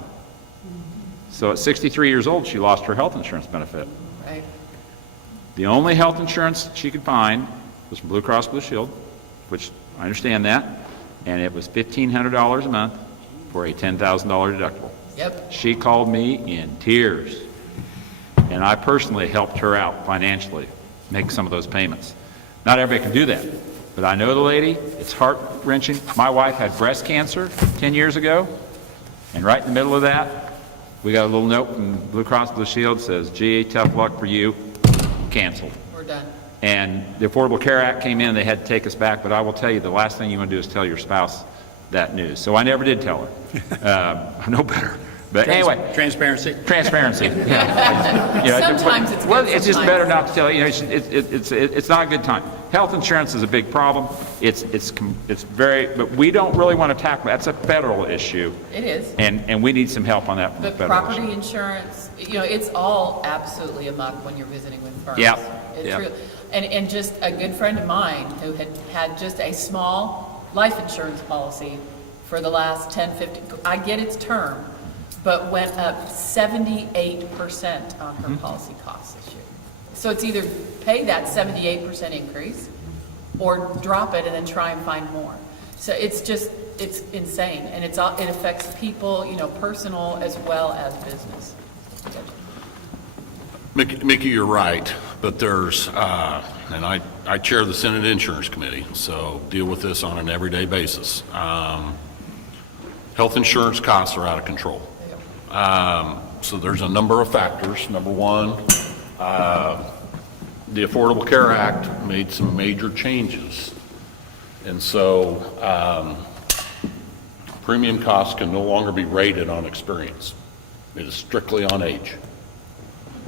So at 63 years old, she lost her health insurance benefit. Right. The only health insurance she could find was from Blue Cross Blue Shield, which I understand that, and it was $1,500 a month for a $10,000 deductible. Yep. She called me in tears, and I personally helped her out financially, make some of those payments. Not everybody can do that, but I know the lady. It's heart-wrenching. My wife had breast cancer 10 years ago, and right in the middle of that, we got a little note from Blue Cross Blue Shield that says, gee, tough luck for you, canceled. We're done. And the Affordable Care Act came in, and they had to take us back, but I will tell you, the last thing you want to do is tell your spouse that news. So I never did tell her. I know better. But anyway. Transparency. Transparency. Yeah. You know, Sometimes it's good, well, it's just sometimes better not to tell you. You know, it's not a good time. Health insurance is a big problem. It's very, but we don't really want to tackle that. That's a federal issue. It is. And we need some help on that from the But federal property issue. insurance, you know, it's all absolutely amok when you're visiting with firms. Yeah. It's Yeah. real. And just a good friend of mine who had just a small life insurance policy for the last 10, 15, I get its term, but went up 78% on her policy costs this year. So it's either pay that 78% increase or drop it and then try and find more. So it's insane. And it affects people, you know, personal as well as business. Mickey, you're right, but there's, and I chair the Senate Insurance Committee, so deal with this on an everyday basis. Health insurance costs are out of control. So there's a number of factors. Number one, the Affordable Care Act made some major changes And so premium costs can no longer be rated on experience. It is strictly on age.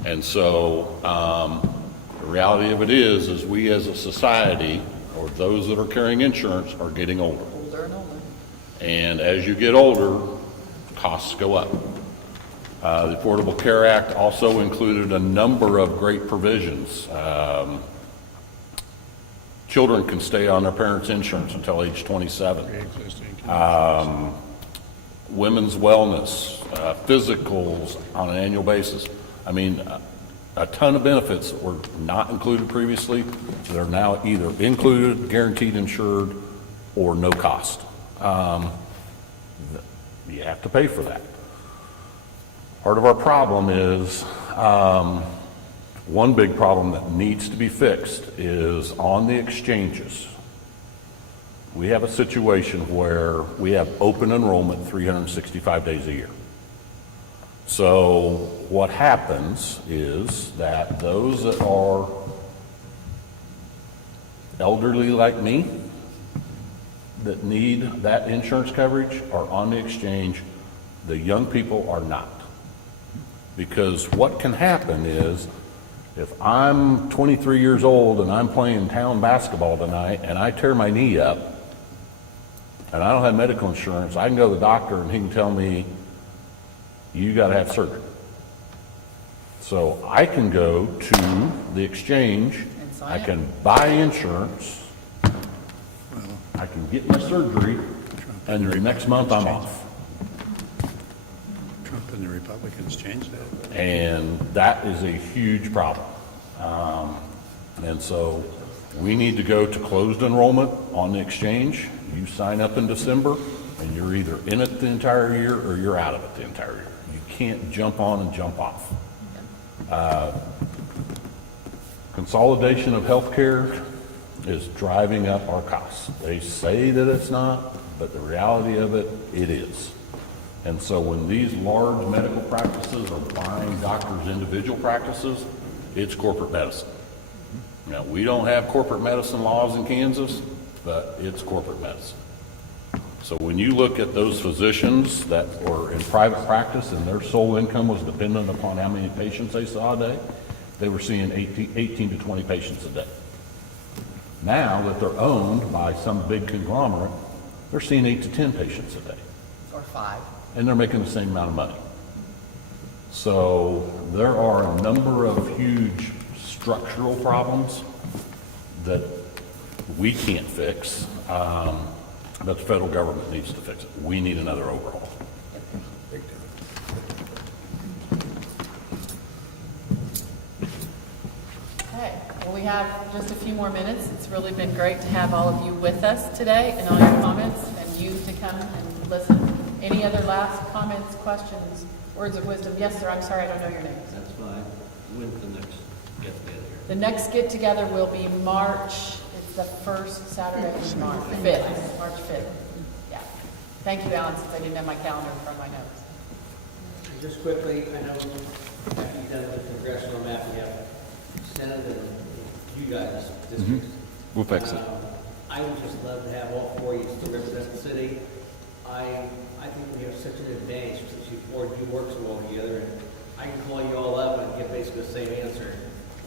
And so the reality of it is we as a society, or those that are carrying insurance, are getting older. Older and older. And as you get older, costs go up. The Affordable Care Act also included a number of great provisions. Children can stay on their parents' insurance until age 27. Women's wellness, physicals on an annual basis. I mean, a ton of benefits that were not included previously that are now either included, guaranteed insured, or no cost. You have to pay for that. Part of our problem is, one big problem that needs to be fixed is on the exchanges. We have a situation where we have open enrollment 365 days a year. So what happens is that those that are elderly like me that need that insurance coverage are on the exchange. The young people are not. Because what can happen is if I'm 23 years old and I'm playing town basketball tonight and I tear my knee up and I don't have medical insurance, I can go to the doctor and he can tell me, you got to have surgery. So I can go to the exchange, I can buy insurance, I can get my surgery, and the next month I'm off. Trump and the Republicans changed that. And that is a huge problem. And so we need to go to closed enrollment on the exchange. You sign up in December and you're either in it the entire year or you're out of it the entire year. You can't jump on and jump off. Consolidation of healthcare is driving up our costs. They say that it's not, but the reality of it, it is. And so when these large medical practices are buying doctors' individual practices, it's corporate medicine. Now, we don't have corporate medicine laws in Kansas, but it's corporate medicine. So when you look at those physicians that were in private practice and their sole income was dependent upon how many patients they saw a day, they were seeing 18 to 20 patients a day. Now that they're owned by some big conglomerate, they're seeing 8 to 10 patients a day. Or 5. And they're making the same amount of money. So there are a number of huge structural problems that we can't fix, but the federal government needs to fix it. We need another overhaul. Okay, well, we have just a few more minutes. It's really been great to have all of you with us today and all your comments and you to come and listen. Any other last comments, questions, words of wisdom? Yes, sir, I'm sorry, I don't know your name. That's fine. When's the next get-together? The next get-together will be March, it's the first Saturday in March, 5th, March 5th. Yeah. Thank you, Alan, since I didn't have my calendar in front of my notes. Just quickly, I know after you've done the Congressional Map, you have Senate and you guys' districts. We'll fix it. I would just love to have all four of you still represent the city. I think we have such an advantage since you four do work so well together. And I can call you all up and get basically the same answer.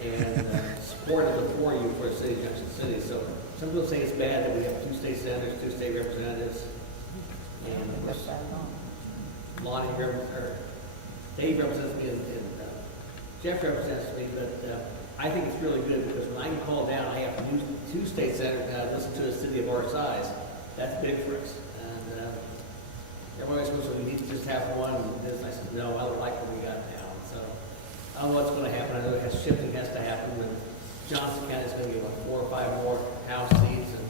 And support of the four of you for the city of Junction City. So some people say it's bad that we have 2 state senators, 2 state representatives. And of course, Lonnie Dave represents me and Jeff represents me, but I think it's really good because when I can call down, I have to use 2 state senators and listen to a city of our size. That's big for us. And everybody goes, so we need to just have one. And this, I said, no, I don't like what we got now. So I don't know what's going to happen. I know shifting has to happen. But Johnson County is going to get 4 or 5 more House seats and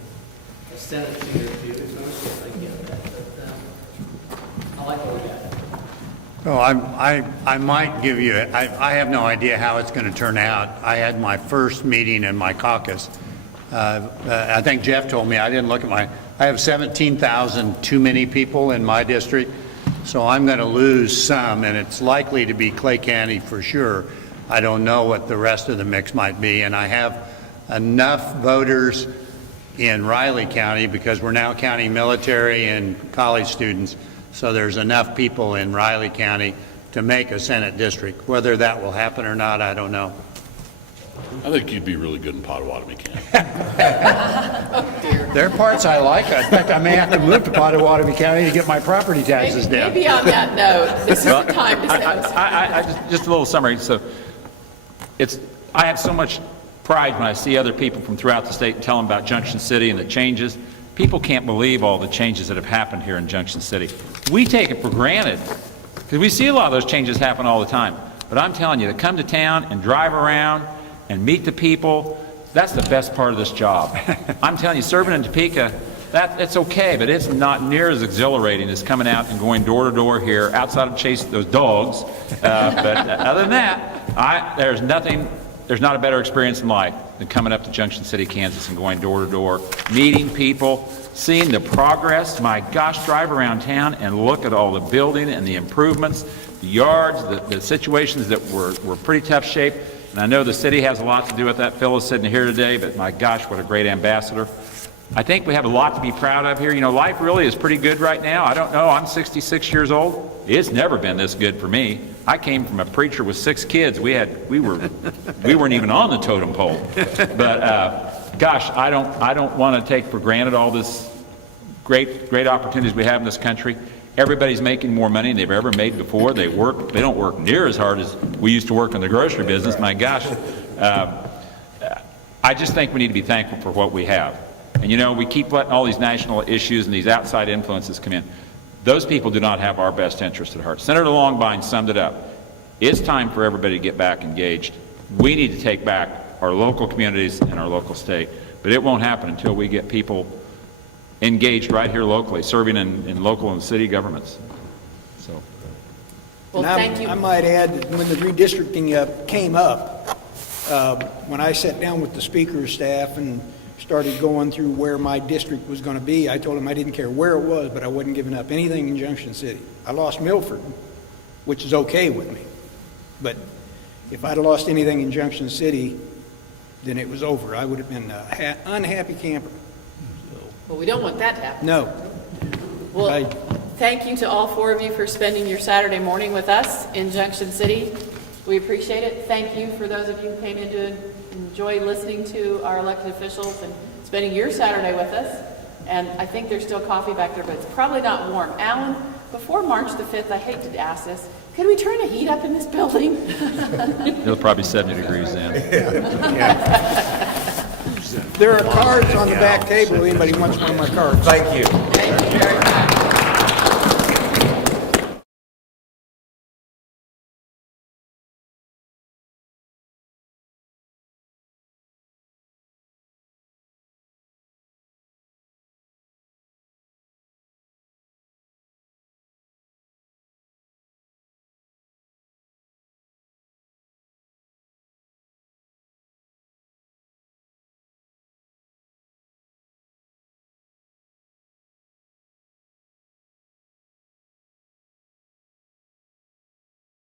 a Senate seat or 2. There's no shift I get that. But I like what we got. Well, I might give you, I have no idea how it's going to turn out. I had my first meeting in my caucus. I think Jeff told me, I didn't look at I have 17,000 too many people in my district, so I'm going to lose some, and it's likely to be Clay County for sure. I don't know what the rest of the mix might be, and I have enough voters in Riley County because we're now counting military and college students. So there's enough people in Riley County to make a Senate district. Whether that will happen or not, I don't know. I think you'd be really good in Potawatomi County. There are parts I like. In fact, I may have to move to Potawatomi County to get my property taxes down. Maybe on that note, this is the time to say. Just a little summary. So I have so much pride when I see other people from throughout the state and tell them about Junction City and the changes. People can't believe all the changes that have happened here in Junction City. We take it for granted because we see a lot of those changes happen all the time. But I'm telling you, to come to town and drive around and meet the people, that's the best part of this job. I'm telling you, serving in Topeka, it's okay, but it's not near as exhilarating as coming out and going door to door here, outside of chasing those dogs. But other than that, there's not a better experience in life than coming up to Junction City, Kansas and going door to door, meeting people, seeing the progress. My gosh, drive around town and look at all the building and the improvements, the yards, the situations that were pretty tough shape. And I know the city has a lot to do with that. Phil is sitting here today, but my gosh, what a great ambassador. I think we have a lot to be proud of here. You know, life really is pretty good right now. I don't know, I'm 66 years old. It's never been this good for me. I came from a preacher with 6 kids. We weren't even on the totem pole. But gosh, I don't want to take for granted all this great opportunities we have in this country. Everybody's making more money than they've ever made before. They don't work near as hard as we used to work in the grocery business. My gosh, I just think we need to be thankful for what we have. And you know, we keep letting all these national issues and these outside influences come in. Those people do not have our best interest at heart. Senator Longbine summed it up. It's time for everybody to get back engaged. We need to take back our local communities and our local state. But it won't happen until we get people engaged right here locally, serving in local and city governments. So, Well, thank you. I might add that when the redistricting came up, when I sat down with the speaker's staff and started going through where my district was going to be, I told him I didn't care where it was, but I wasn't giving up anything in Junction City. I lost Milford, which is okay with me. But if I'd lost anything in Junction City, then it was over. I would have been an unhappy camper. Well, we don't want that to happen. No. Well, thank you to all 4 of you for spending your Saturday morning with us in Junction City. We appreciate it. Thank you for those of you who came in to enjoy listening to our elected officials and spending your Saturday with us. And I think there's still coffee back there, but it's probably not warm. Alan, before March the 5th, I hate to ask this, could we turn the heat up in this building? it'll probably 70 degrees then. There are cards on the back table. Anybody wants one of my cards? Thank you.